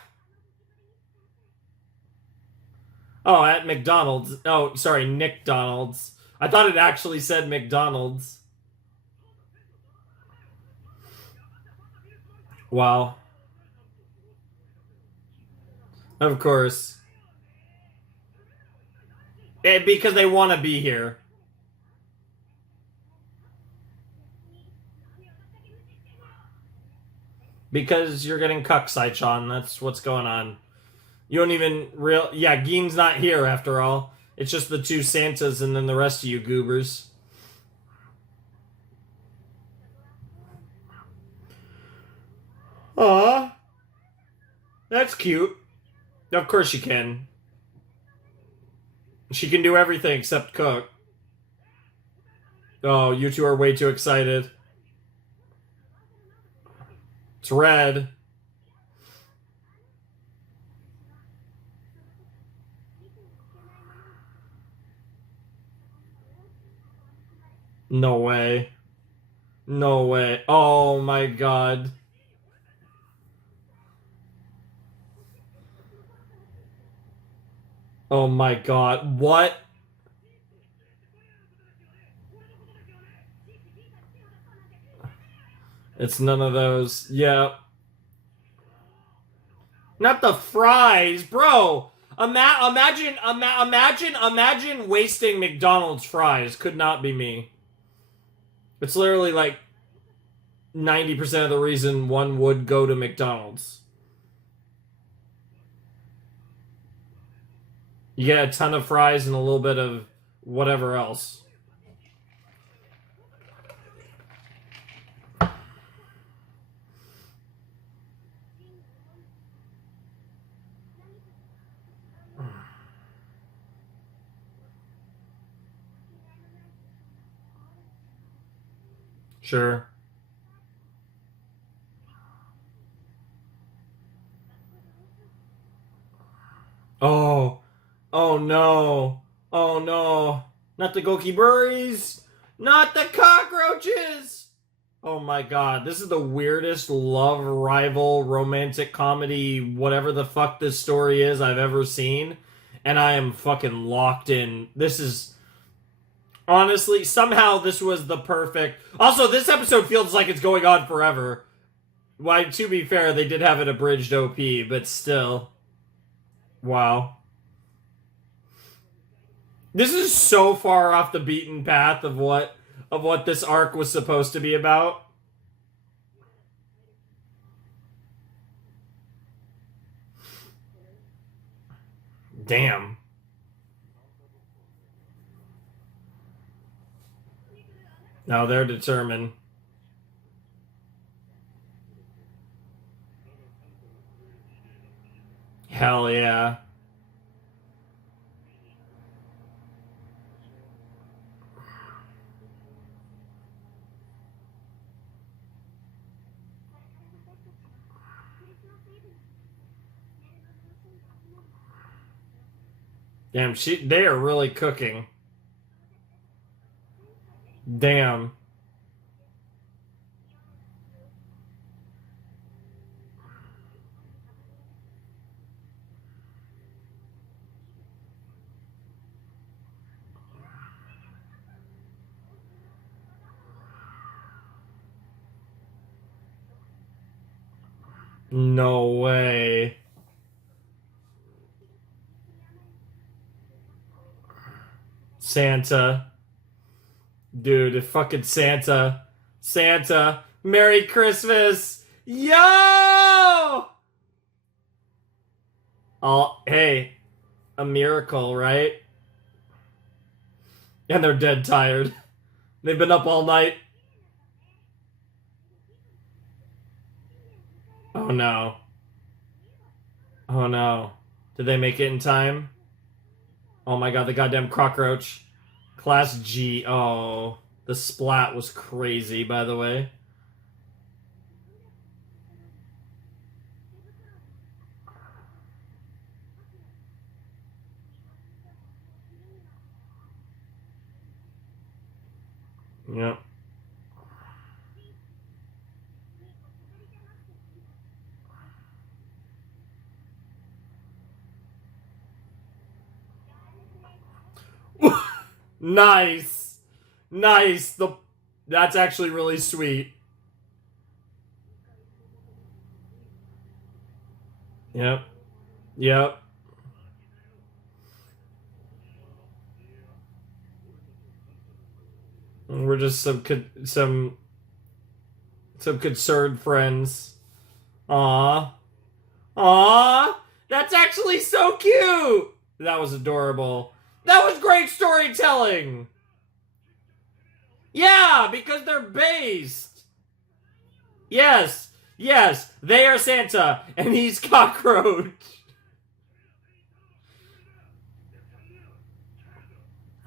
Oh, at McDonald's. Oh, sorry, Nick Donald's. I thought it actually said McDonald's. Wow. Of course. Because they want to be here. Because you're getting cucked, Saichan. That's what's going on. You don't even real... Yeah, Gein's not here after all. It's just the two Santas and then the rest of you goobers. Aw. That's cute. Of course she can. She can do everything except cook. Oh, you two are way too excited. It's red. No way. No way. Oh my god. Oh my god. What? It's none of those. Yeah. Not the fries, bro. Imagine wasting McDonald's fries. Could not be me. It's literally like 90% of the reason one would go to McDonald's. You get a ton of fries and a little bit of whatever else. Sure. Oh. Oh no. Oh no. Not the gokiburis! Not the cockroaches! Oh my god, this is the weirdest love rival romantic comedy, whatever the fuck this story is, I've ever seen. And I am fucking locked in. This is. Honestly, somehow this was the perfect. Also, this episode feels like it's going on forever. Why, to be fair, they did have an abridged OP, but still. Wow. This is so far off the beaten path of what this arc was supposed to be about. Damn. Now they're determined. Hell yeah. Damn, they are really cooking. Damn. No way. Santa. Dude, fucking Santa. Santa. Merry Christmas. Yo! Oh, hey. A miracle, right? And they're dead tired. They've been up all night. Oh no. Oh no. Did they make it in time? Oh my god, the goddamn cockroach. Class G. Oh. The splat was crazy, by the way. Yep. Nice. Nice. That's actually really sweet. Yep. Yep. We're just some concerned friends. Aw. Aw. That's actually so cute. That was adorable. That was great storytelling. Yeah, because they're based. Yes. Yes. They are Santa and he's Cockroach.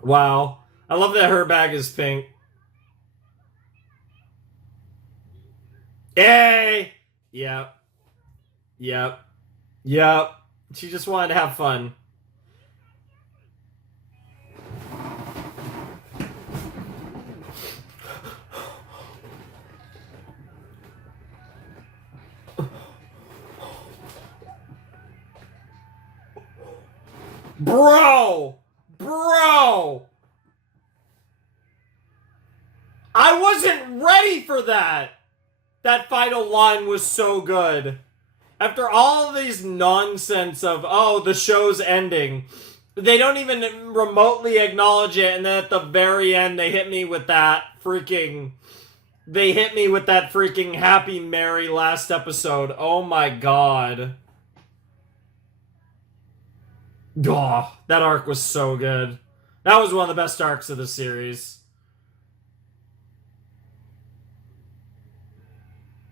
Wow. I love that her bag is pink. Hey! Yep. Yep. Yep. She just wanted to have fun. Bro! Bro! I wasn't ready for that! That final line was so good. After all of these nonsense of, oh, the show's ending, they don't even remotely acknowledge it, and then at the very end, they hit me with that freaking... They hit me with that freaking Happy Merry last episode. Oh my god. Oh, that arc was so good. That was one of the best arcs of the series.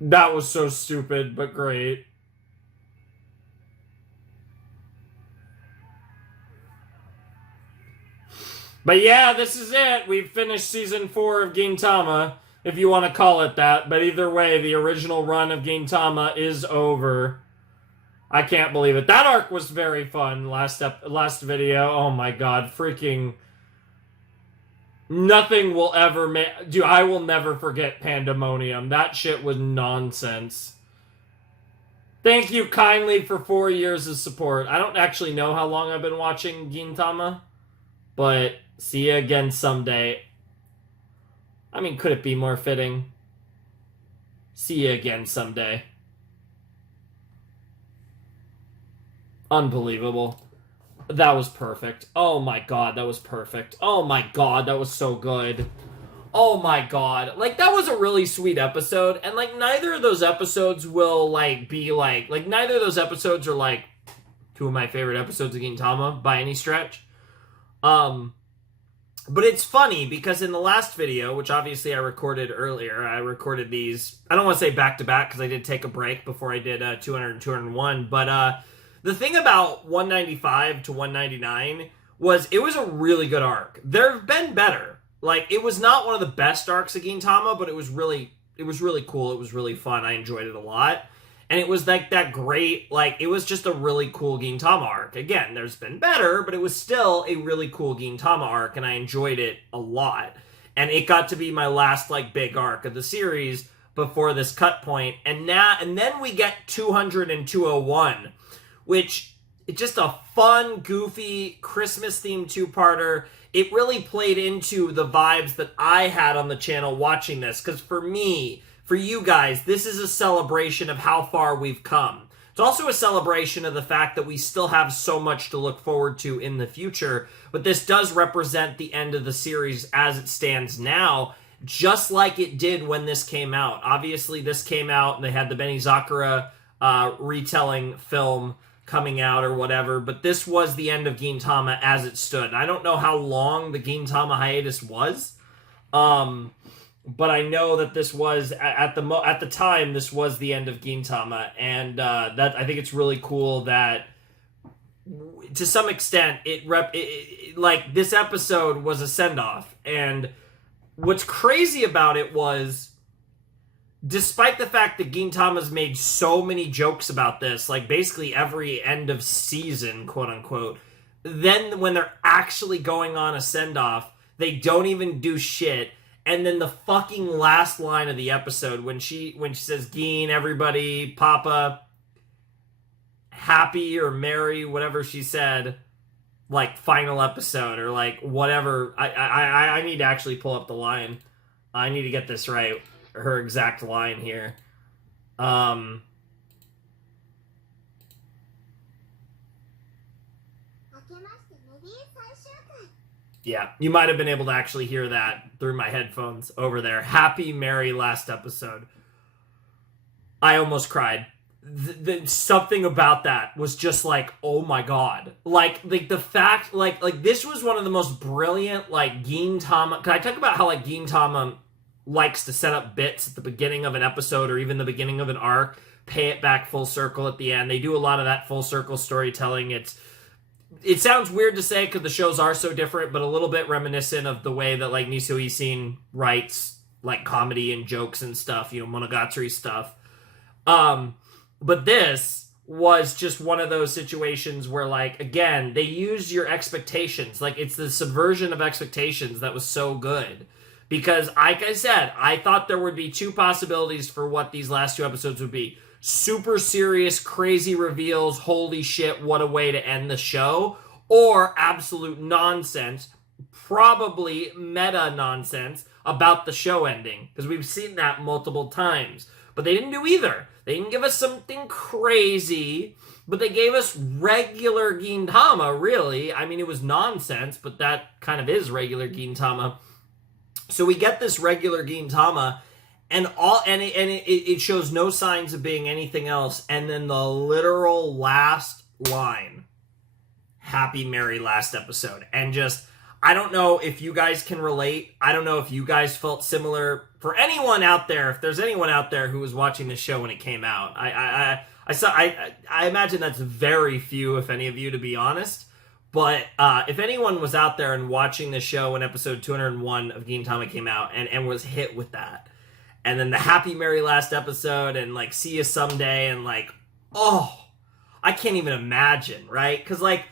That was so stupid, but great. But yeah, this is it. We've finished season 4 of Gintama. if you want to call it that. But either way, the original run of Gintama is over. I can't believe it. That arc was very fun. Last video. Oh my god, freaking. Nothing will ever make. Dude, I will never forget Pandemonium. That shit was nonsense. Thank you kindly for 4 years of support. I don't actually know how long I've been watching Gintama, but see you again someday. I mean, could it be more fitting? See you again someday. Unbelievable. That was perfect. Oh my god, that was perfect. Oh my god, that was so good. Oh my god. Like, that was a really sweet episode, and, like, neither of those episodes will, like, be, like, neither of those episodes are, like, two of my favorite episodes of Gintama, by any stretch. But it's funny, because in the last video, which obviously I recorded earlier, I recorded these, I don't want to say back-to-back, because I did take a break before I did 200 and 201, but, the thing about 195 to 199 was it was a really good arc. There have been better. Like, it was not one of the best arcs of Gintama, but it was really cool. It was really fun. I enjoyed it a lot. And it was like that great, like, it was just a really cool Gintama arc. Again, there's been better, but it was still a really cool Gintama arc, and I enjoyed it a lot. And it got to be my last, like, big arc of the series before this cut point. And then we get 200 and 201, which it's just a fun, goofy, Christmas-themed two-parter. It really played into the vibes that I had on the channel watching this, because for me, for you guys, this is a celebration of how far we've come. It's also a celebration of the fact that we still have so much to look forward to in the future, but this does represent the end of the series as it stands now, just like it did when this came out. Obviously, this came out, and they had the Benizakura retelling film coming out or whatever, but this was the end of Gintama as it stood. I don't know how long the Gintama hiatus was, but I know that this was at the time this was the end of Gintama, and that I think it's really cool that to some extent like this episode was a send-off. And what's crazy about it was, despite the fact that Gintama's made so many jokes about this, like basically every end of season, quote unquote, then when they're actually going on a send-off, they don't even do shit. And then the fucking last line of the episode, when she says, "Gin, everybody, Papa, happy or merry," whatever she said, like final episode or like whatever. I need to actually pull up the line. I need to get this right. Her exact line here. Yeah, you might have been able to actually hear that through my headphones over there. Happy, merry last episode. I almost cried. Something about that was just like, oh my god. Like the fact, like this was one of the most brilliant, like, Gintama. Can I talk about how, like, Gintama likes to set up bits at the beginning of an episode or even the beginning of an arc, pay it back full circle at the end. They do a lot of that full circle storytelling. It sounds weird to say because the shows are so different, but a little bit reminiscent of the way that, like, Niso Isin writes, like, comedy and jokes and stuff, you know, Monogatari stuff. But this was just one of those situations where, like, again, they use your expectations. Like, it's the subversion of expectations that was so good. Because, like I said, I thought there would be two possibilities for what these last two episodes would be. Super serious, crazy reveals, holy shit, what a way to end the show. Or absolute nonsense, probably meta nonsense, about the show ending. Because we've seen that multiple times. But they didn't do either. They didn't give us something crazy, but they gave us regular Gintama, really. I mean, it was nonsense, but that kind of is regular Gintama. So we get this regular Gintama, and it shows no signs of being anything else. And then the literal last line, happy, merry last episode. And just, I don't know if you guys can relate. I don't know if you guys felt similar. For anyone out there, if there's anyone out there who was watching this show when it came out, I imagine that's very few, if any of you, to be honest. But if anyone was out there and watching the show when episode 201 of Gintama came out and was hit with that, and then the happy merry last episode, and like see you someday, and like, oh, I can't even imagine, right? Because like,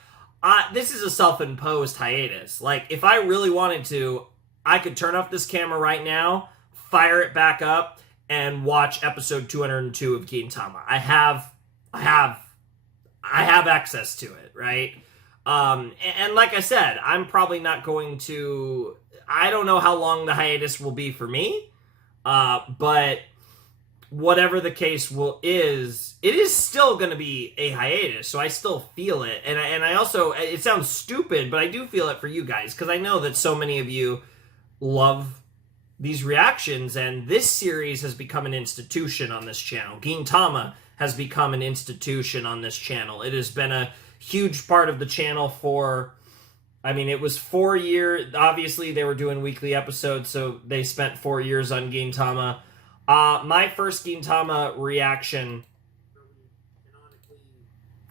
this is a self-imposed hiatus. Like, if I really wanted to, I could turn off this camera right now, fire it back up, and watch episode 202 of Gintama. I have access to it, right? And like I said, I'm probably not going to. I don't know how long the hiatus will be for me, but whatever the case it is still going to be a hiatus. So I still feel it, and I also, it sounds stupid, but I do feel it for you guys, because I know that so many of you love these reactions, and this series has become an institution on this channel. Gintama has become an institution on this channel. It has been a huge part of the channel for, I mean, it was 4 years. Obviously, they were doing weekly episodes, so they spent 4 years on Gintama. My first Gintama reaction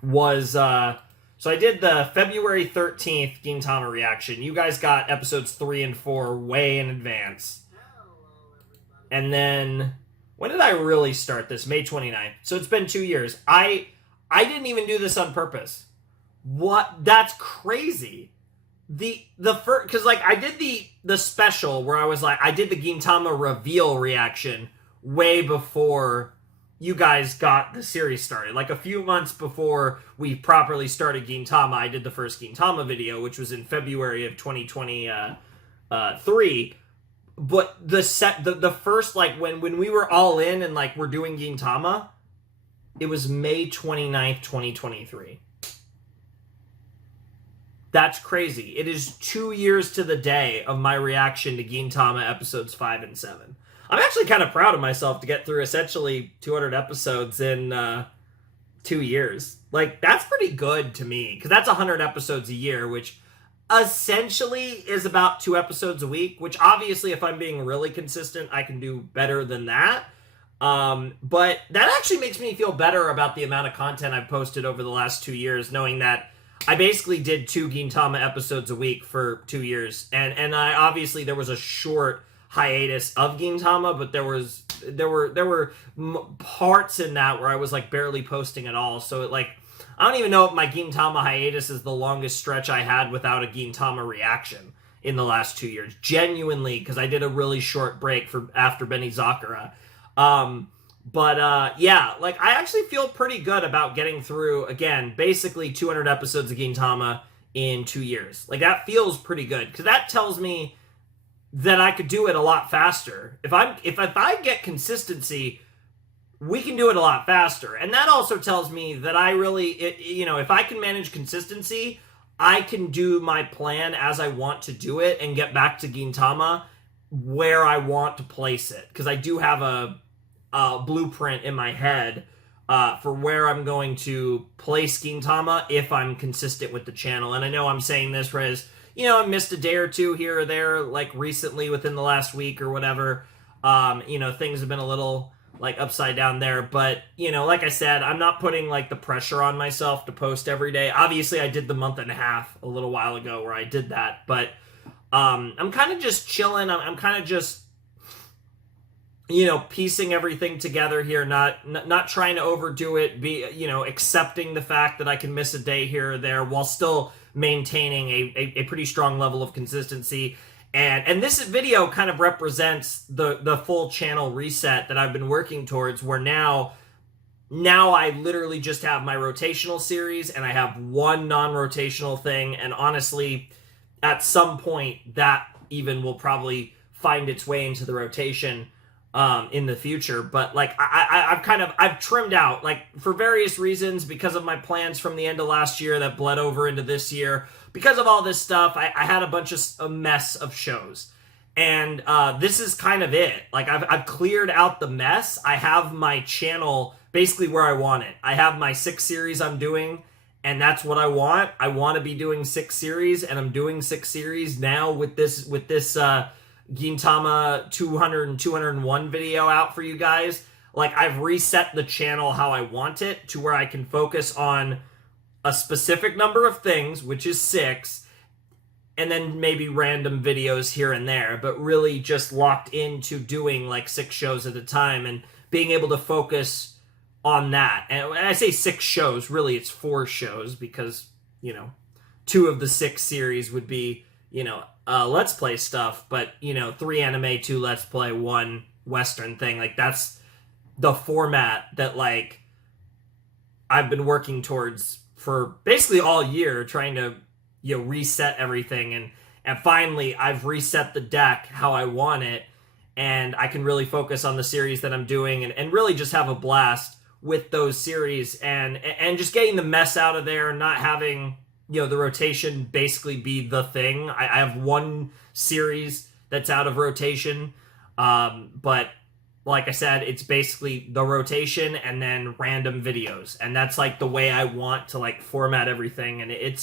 was, so I did the February 13th Gintama reaction. You guys got episodes 3 and 4 way in advance. And then, when did I really start this? May 29th. So it's been 2 years. I didn't even do this on purpose. What? That's crazy. The first, because like I did the special where I was like, I did the Gintama reveal reaction way before you guys got the series started. Like a few months before we properly started Gintama, I did the first Gintama video, which was in February of 2023. But the first, like when we were all in and like we're doing Gintama, it was May 29th, 2023. That's crazy. It is 2 years to the day of my reaction to Gintama episodes 5 and 7. I'm actually kind of proud of myself to get through essentially 200 episodes in 2 years. Like, that's pretty good to me, because that's 100 episodes a year, which essentially is about 2 episodes a week, which obviously, if I'm being really consistent, I can do better than that. But that actually makes me feel better about the amount of content I've posted over the last 2 years, knowing that I basically did 2 Gintama episodes a week for 2 years. And I obviously, there was a short hiatus of Gintama, but there were parts in that where I was like barely posting at all. So it, like, I don't even know if my Gintama hiatus is the longest stretch I had without a Gintama reaction in the last 2 years. Genuinely, because I did a really short break after Benny Zakura. Yeah, like, I actually feel pretty good about getting through, again, basically 200 episodes of Gintama in 2 years. Like, that feels pretty good, because that tells me that I could do it a lot faster. If I get consistency, we can do it a lot faster. And that also tells me that I really, if I can manage consistency, I can do my plan as I want to do it and get back to Gintama where I want to place it. Because I do have a blueprint in my head for where I'm going to place Gintama if I'm consistent with the channel. And I know I'm saying this whereas, I missed a day or two here or there, like recently within the last week or whatever. Things have been a little like upside down there. But, like I said, I'm not putting like the pressure on myself to post every day. Obviously, I did the month and a half a little while ago where I did that. But I'm kind of just chilling. I'm kind of just piecing everything together here, not trying to overdo it, accepting the fact that I can miss a day here or there while still maintaining a pretty strong level of consistency. And this video kind of represents the full channel reset that I've been working towards, where now I literally just have my rotational series and I have one non-rotational thing, and honestly, at some point that even will probably find its way into the rotation in the future. But like I've trimmed out, like, for various reasons, because of my plans from the end of last year that bled over into this year. Because of all this stuff, I had a mess of shows, and this is kind of it. Like, I've cleared out the mess. I have my channel basically where I want it. I have my 6 series I'm doing, and that's what I want. I want to be doing 6 series, and I'm doing 6 series now with this Gintama 200 and 201 video out for you guys. Like, I've reset the channel how I want it to where I can focus on a specific number of things, which is 6, and then maybe random videos here and there, but really just locked into doing like 6 shows at a time and being able to focus on that. And when I say 6 shows, really it's 4 shows because, 2 of the 6 series would be, Let's Play stuff, but, 3 anime, 2 Let's Play, 1 Western thing. Like, that's the format that, like, I've been working towards for basically all year, trying to, reset everything. And finally, I've reset the deck how I want it, and I can really focus on the series that I'm doing and really just have a blast with those series and just getting the mess out of there and not having, the rotation basically be the thing. I have 1 series that's out of rotation, but like I said, it's basically the rotation and then random videos. And that's like the way I want to like format everything. And it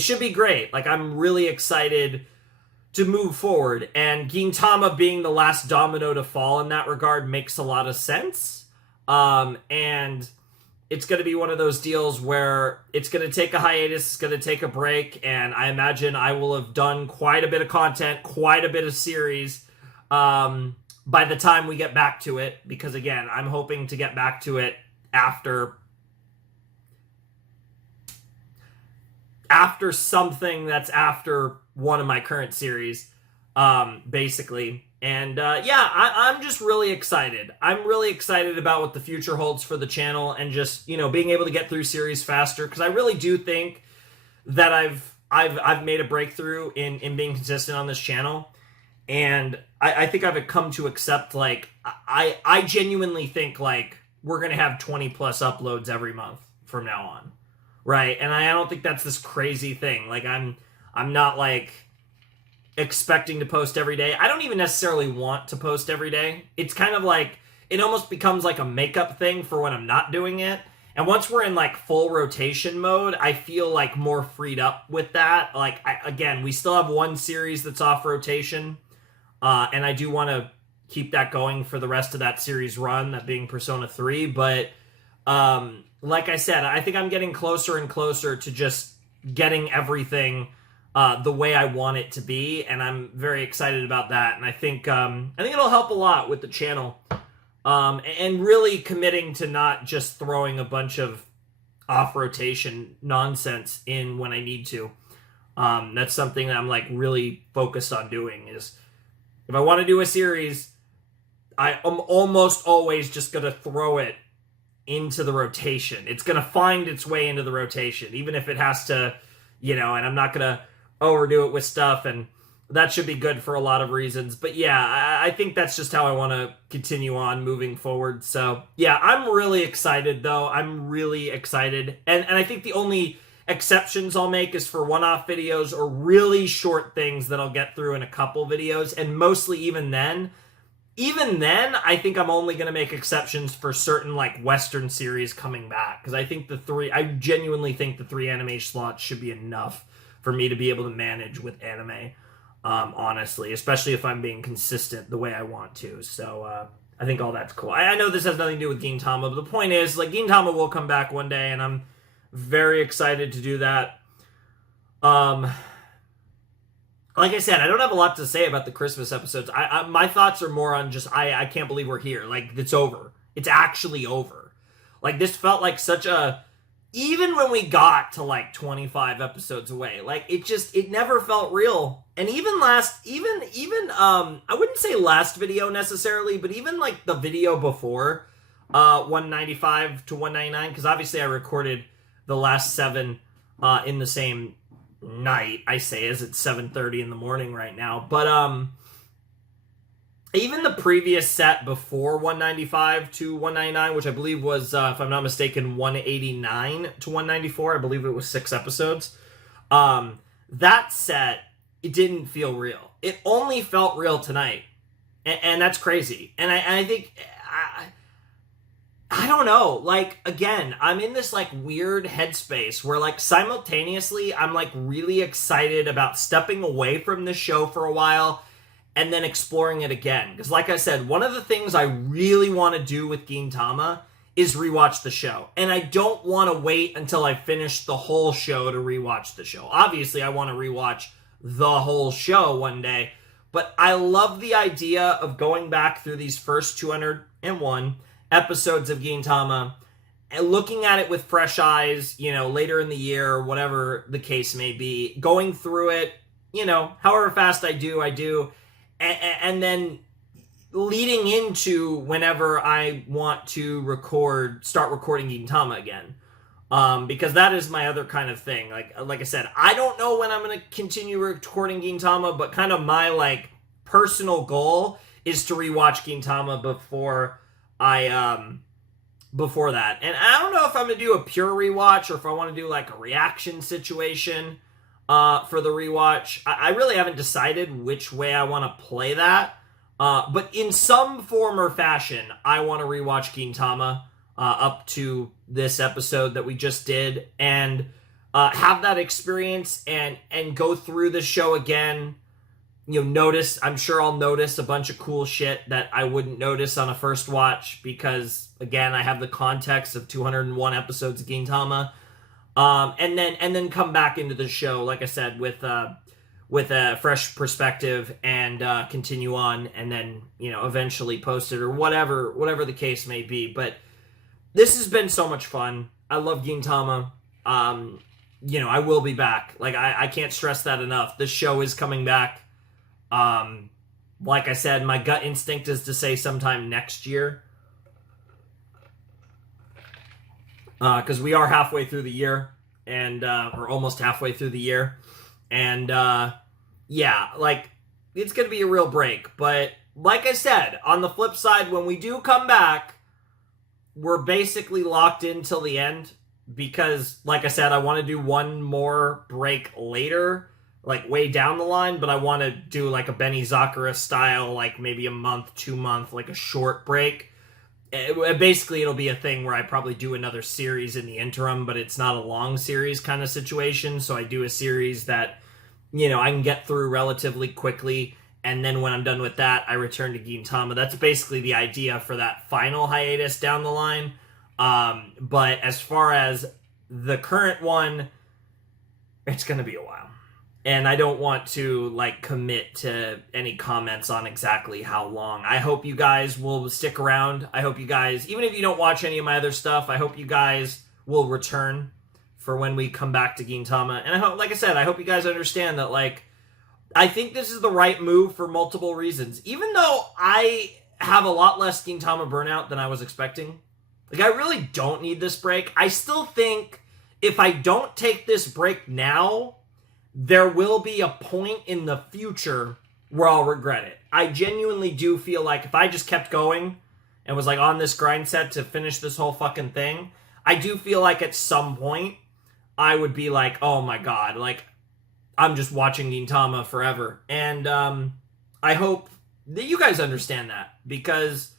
should be great. Like, I'm really excited to move forward. And Gintama being the last domino to fall in that regard makes a lot of sense. And it's going to be one of those deals where it's going to take a hiatus, it's going to take a break, and I imagine I will have done quite a bit of content, quite a bit of series, by the time we get back to it, because again, I'm hoping to get back to it after something that's after one of my current series, basically. And I'm just really excited. I'm really excited about what the future holds for the channel and just, being able to get through series faster, because I really do think that I've made a breakthrough in being consistent on this channel. And I think I've come to accept, like, I genuinely think, like, we're going to have 20 plus uploads every month from now on. Right? And I don't think that's this crazy thing. Like, I'm not, like, expecting to post every day. I don't even necessarily want to post every day. It's kind of like, it almost becomes like a makeup thing for when I'm not doing it. And once we're in, like, full rotation mode, I feel, like, more freed up with that. Like, again, we still have 1 series that's off rotation. And I do want to keep that going for the rest of that series run, that being Persona 3. But, like I said, I think I'm getting closer and closer to just getting everything the way I want it to be, and I'm very excited about that. And I think it'll help a lot with the channel, and really committing to not just throwing a bunch of off-rotation nonsense in when I need to. That's something that I'm like really focused on doing. Is if I want to do a series, I am almost always just gonna throw it into the rotation. It's gonna find its way into the rotation, even if it has to, and I'm not gonna overdo it with stuff, and that should be good for a lot of reasons. But yeah, I think that's just how I want to continue on moving forward. So yeah, I'm really excited though. I'm really excited. And I think the only exceptions I'll make is for one-off videos or really short things that I'll get through in a couple videos. And mostly even then, I think I'm only going to make exceptions for certain like Western series coming back. Because I genuinely think the 3 anime slots should be enough for me to be able to manage with anime, honestly, especially if I'm being consistent the way I want to. So I think all that's cool. I know this has nothing to do with Gintama, but the point is, like, Gintama will come back one day, and I'm very excited to do that. Like I said, I don't have a lot to say about the Christmas episodes. My thoughts are more on just, I can't believe we're here. Like, it's over. It's actually over. Like, this felt like such a... Even when we got to, like, 25 episodes away, like, it never felt real. And even I wouldn't say last video necessarily, but even, like, the video before 195 to 199, because obviously I recorded the last 7 in the same night, I say, as it's 7:30 in the morning right now. But, even the previous set before 195 to 199, which I believe was, if I'm not mistaken, 189 to 194, I believe it was 6 episodes, that set, it didn't feel real. It only felt real tonight. And that's crazy. And I think, I don't know, like, again, I'm in this, like, weird headspace where, like, simultaneously, I'm, like, really excited about stepping away from this show for a while and then exploring it again. Because like I said, one of the things I really want to do with Gintama is rewatch the show. And I don't want to wait until I finish the whole show to rewatch the show. Obviously, I want to rewatch the whole show one day. But I love the idea of going back through these first 201 episodes of Gintama and looking at it with fresh eyes, later in the year, or whatever the case may be, going through it, however fast I do, and then leading into whenever I want to start recording Gintama again. Because that is my other kind of thing. Like I said, I don't know when I'm going to continue recording Gintama, but kind of my, personal goal is to rewatch Gintama before that. And I don't know if I'm going to do a pure rewatch or if I want to do, a reaction situation for the rewatch. I really haven't decided which way I want to play that. But in some form or fashion, I want to rewatch Gintama up to this episode that we just did, and have that experience and go through the show again. I'm sure I'll notice a bunch of cool shit that I wouldn't notice on a first watch, because again, I have the context of 201 episodes of Gintama. And then come back into the show, like I said, with a fresh perspective, and continue on, and then eventually post it, or whatever the case may be. But this has been so much fun. I love Gintama. I will be back. I can't stress that enough. This show is coming back. Like I said, my gut instinct is to say sometime next year. Because we are halfway through the year, and or almost halfway through the year. And it's going to be a real break. But like I said, on the flip side, when we do come back, we're basically locked in till the end, because, like I said, I want to do one more break later, way down the line, but I want to do a Benny Zakura style, maybe a month, 2 month, a short break. Basically, it'll be a thing where I probably do another series in the interim, but it's not a long series kind of situation, so I do a series that, I can get through relatively quickly, and then when I'm done with that, I return to Gintama. That's basically the idea for that final hiatus down the line. But as far as the current one, it's going to be a while. And I don't want to, commit to any comments on exactly how long. I hope you guys will stick around. I hope you guys, even if you don't watch any of my other stuff, I hope you guys will return for when we come back to Gintama. And I hope, like I said, I hope you guys understand that, I think this is the right move for multiple reasons. Even though I have a lot less Gintama burnout than I was expecting. I really don't need this break. I still think if I don't take this break now, there will be a point in the future where I'll regret it. I genuinely do feel like if I just kept going and was on this grind set to finish this whole fucking thing, I do feel like at some point I would be oh my god, I'm just watching Gintama forever. And I hope that you guys understand that, because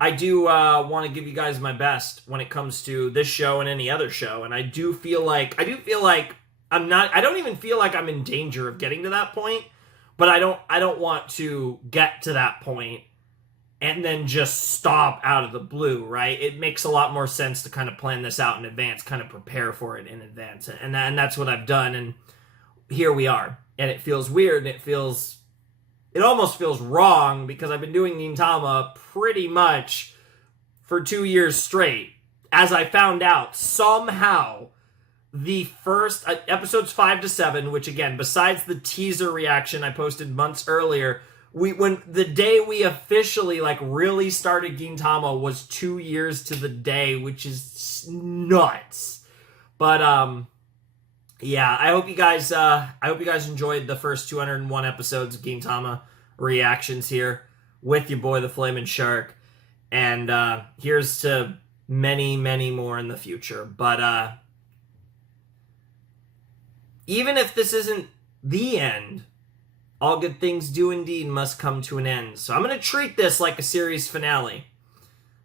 I do want to give you guys my best when it comes to this show and any other show. And I do feel like I don't even feel like I'm in danger of getting to that point, but I don't want to get to that point and then just stop out of the blue, right? It makes a lot more sense to kind of plan this out in advance, kind of prepare for it in advance. And that's what I've done. And here we are. And it feels weird. And it almost feels wrong, because I've been doing Gintama pretty much for 2 years straight. As I found out, somehow, the first episodes 5 to 7, which again, besides the teaser reaction I posted months earlier, when the day we officially really started Gintama was 2 years to the day, which is nuts. But yeah, I hope you guys enjoyed the first 201 episodes of Gintama reactions here with your boy the Flamin' Shark, and here's to many, many more in the future. But even if this isn't the end, all good things do indeed must come to an end. So I'm going to treat this like a series finale.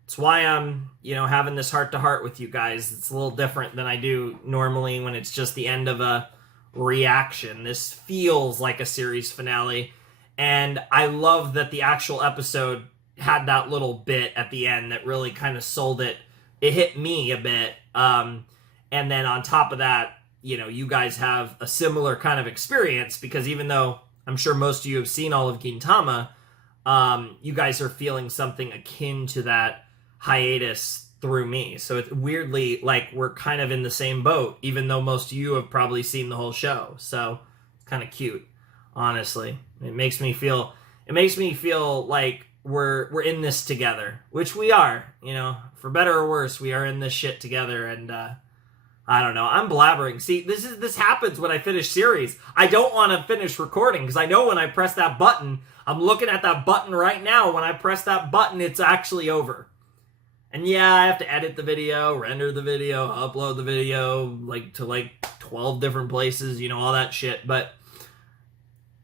It's why I'm, having this heart-to-heart with you guys. It's a little different than I do normally when it's just the end of a reaction. This feels like a series finale, and I love that the actual episode had that little bit at the end that really kind of sold it. It hit me a bit. And then on top of that, you guys have a similar kind of experience, because even though I'm sure most of you have seen all of Gintama, you guys are feeling something akin to that hiatus through me. So it's weirdly like we're kind of in the same boat, even though most of you have probably seen the whole show. So it's kind of cute, honestly. It makes me feel like we're in this together, which we are, for better or worse, we are in this shit together. And I don't know, I'm blabbering. See, this happens when I finish series. I don't want to finish recording because I know when I press that button, I'm looking at that button right now. When I press that button, it's actually over. And yeah, I have to edit the video, render the video, upload the video, to 12 different places, all that shit. But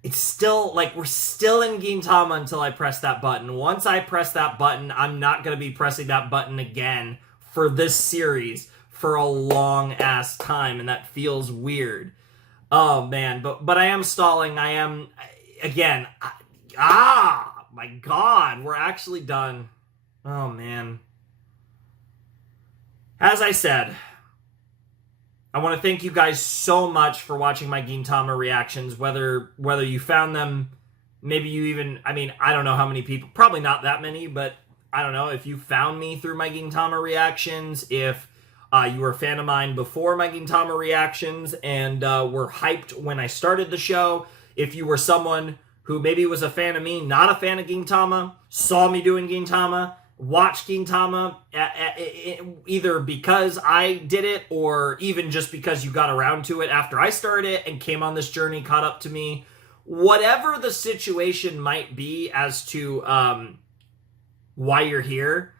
it's still, we're still in Gintama until I press that button. Once I press that button, I'm not going to be pressing that button again for this series for a long-ass time, and that feels weird. Oh, man. But I am stalling. I am, again, my God, we're actually done. Oh, man. As I said, I want to thank you guys so much for watching my Gintama reactions, whether you found them, maybe you even, I don't know how many people, probably not that many, but I don't know if you found me through my Gintama reactions, if you were a fan of mine before my Gintama reactions and were hyped when I started the show, if you were someone who maybe was a fan of me, not a fan of Gintama, saw me doing Gintama, watched Gintama either because I did it or even just because you got around to it after I started it and came on this journey, caught up to me. Whatever the situation might be as to why you're here,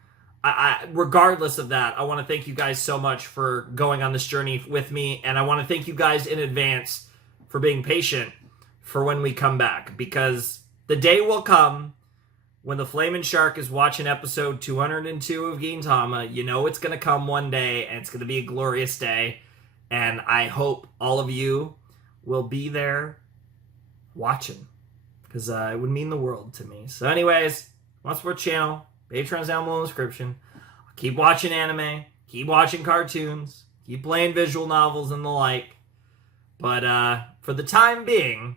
regardless of that, I want to thank you guys so much for going on this journey with me, and I want to thank you guys in advance for being patient for when we come back, because the day will come when the Flamin' Shark is watching episode 202 of Gintama. It's going to come one day, and it's going to be a glorious day. And I hope all of you will be there watching, because it would mean the world to me. So anyways, want to support the channel, Patreon's down below in the description. I'll keep watching anime, keep watching cartoons, keep playing visual novels and the like. But for the time being,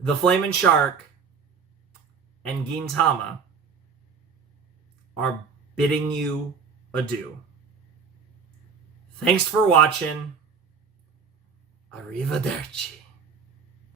the Flamin' Shark and Gintama are bidding you adieu. Thanks for watching. Arrivederci.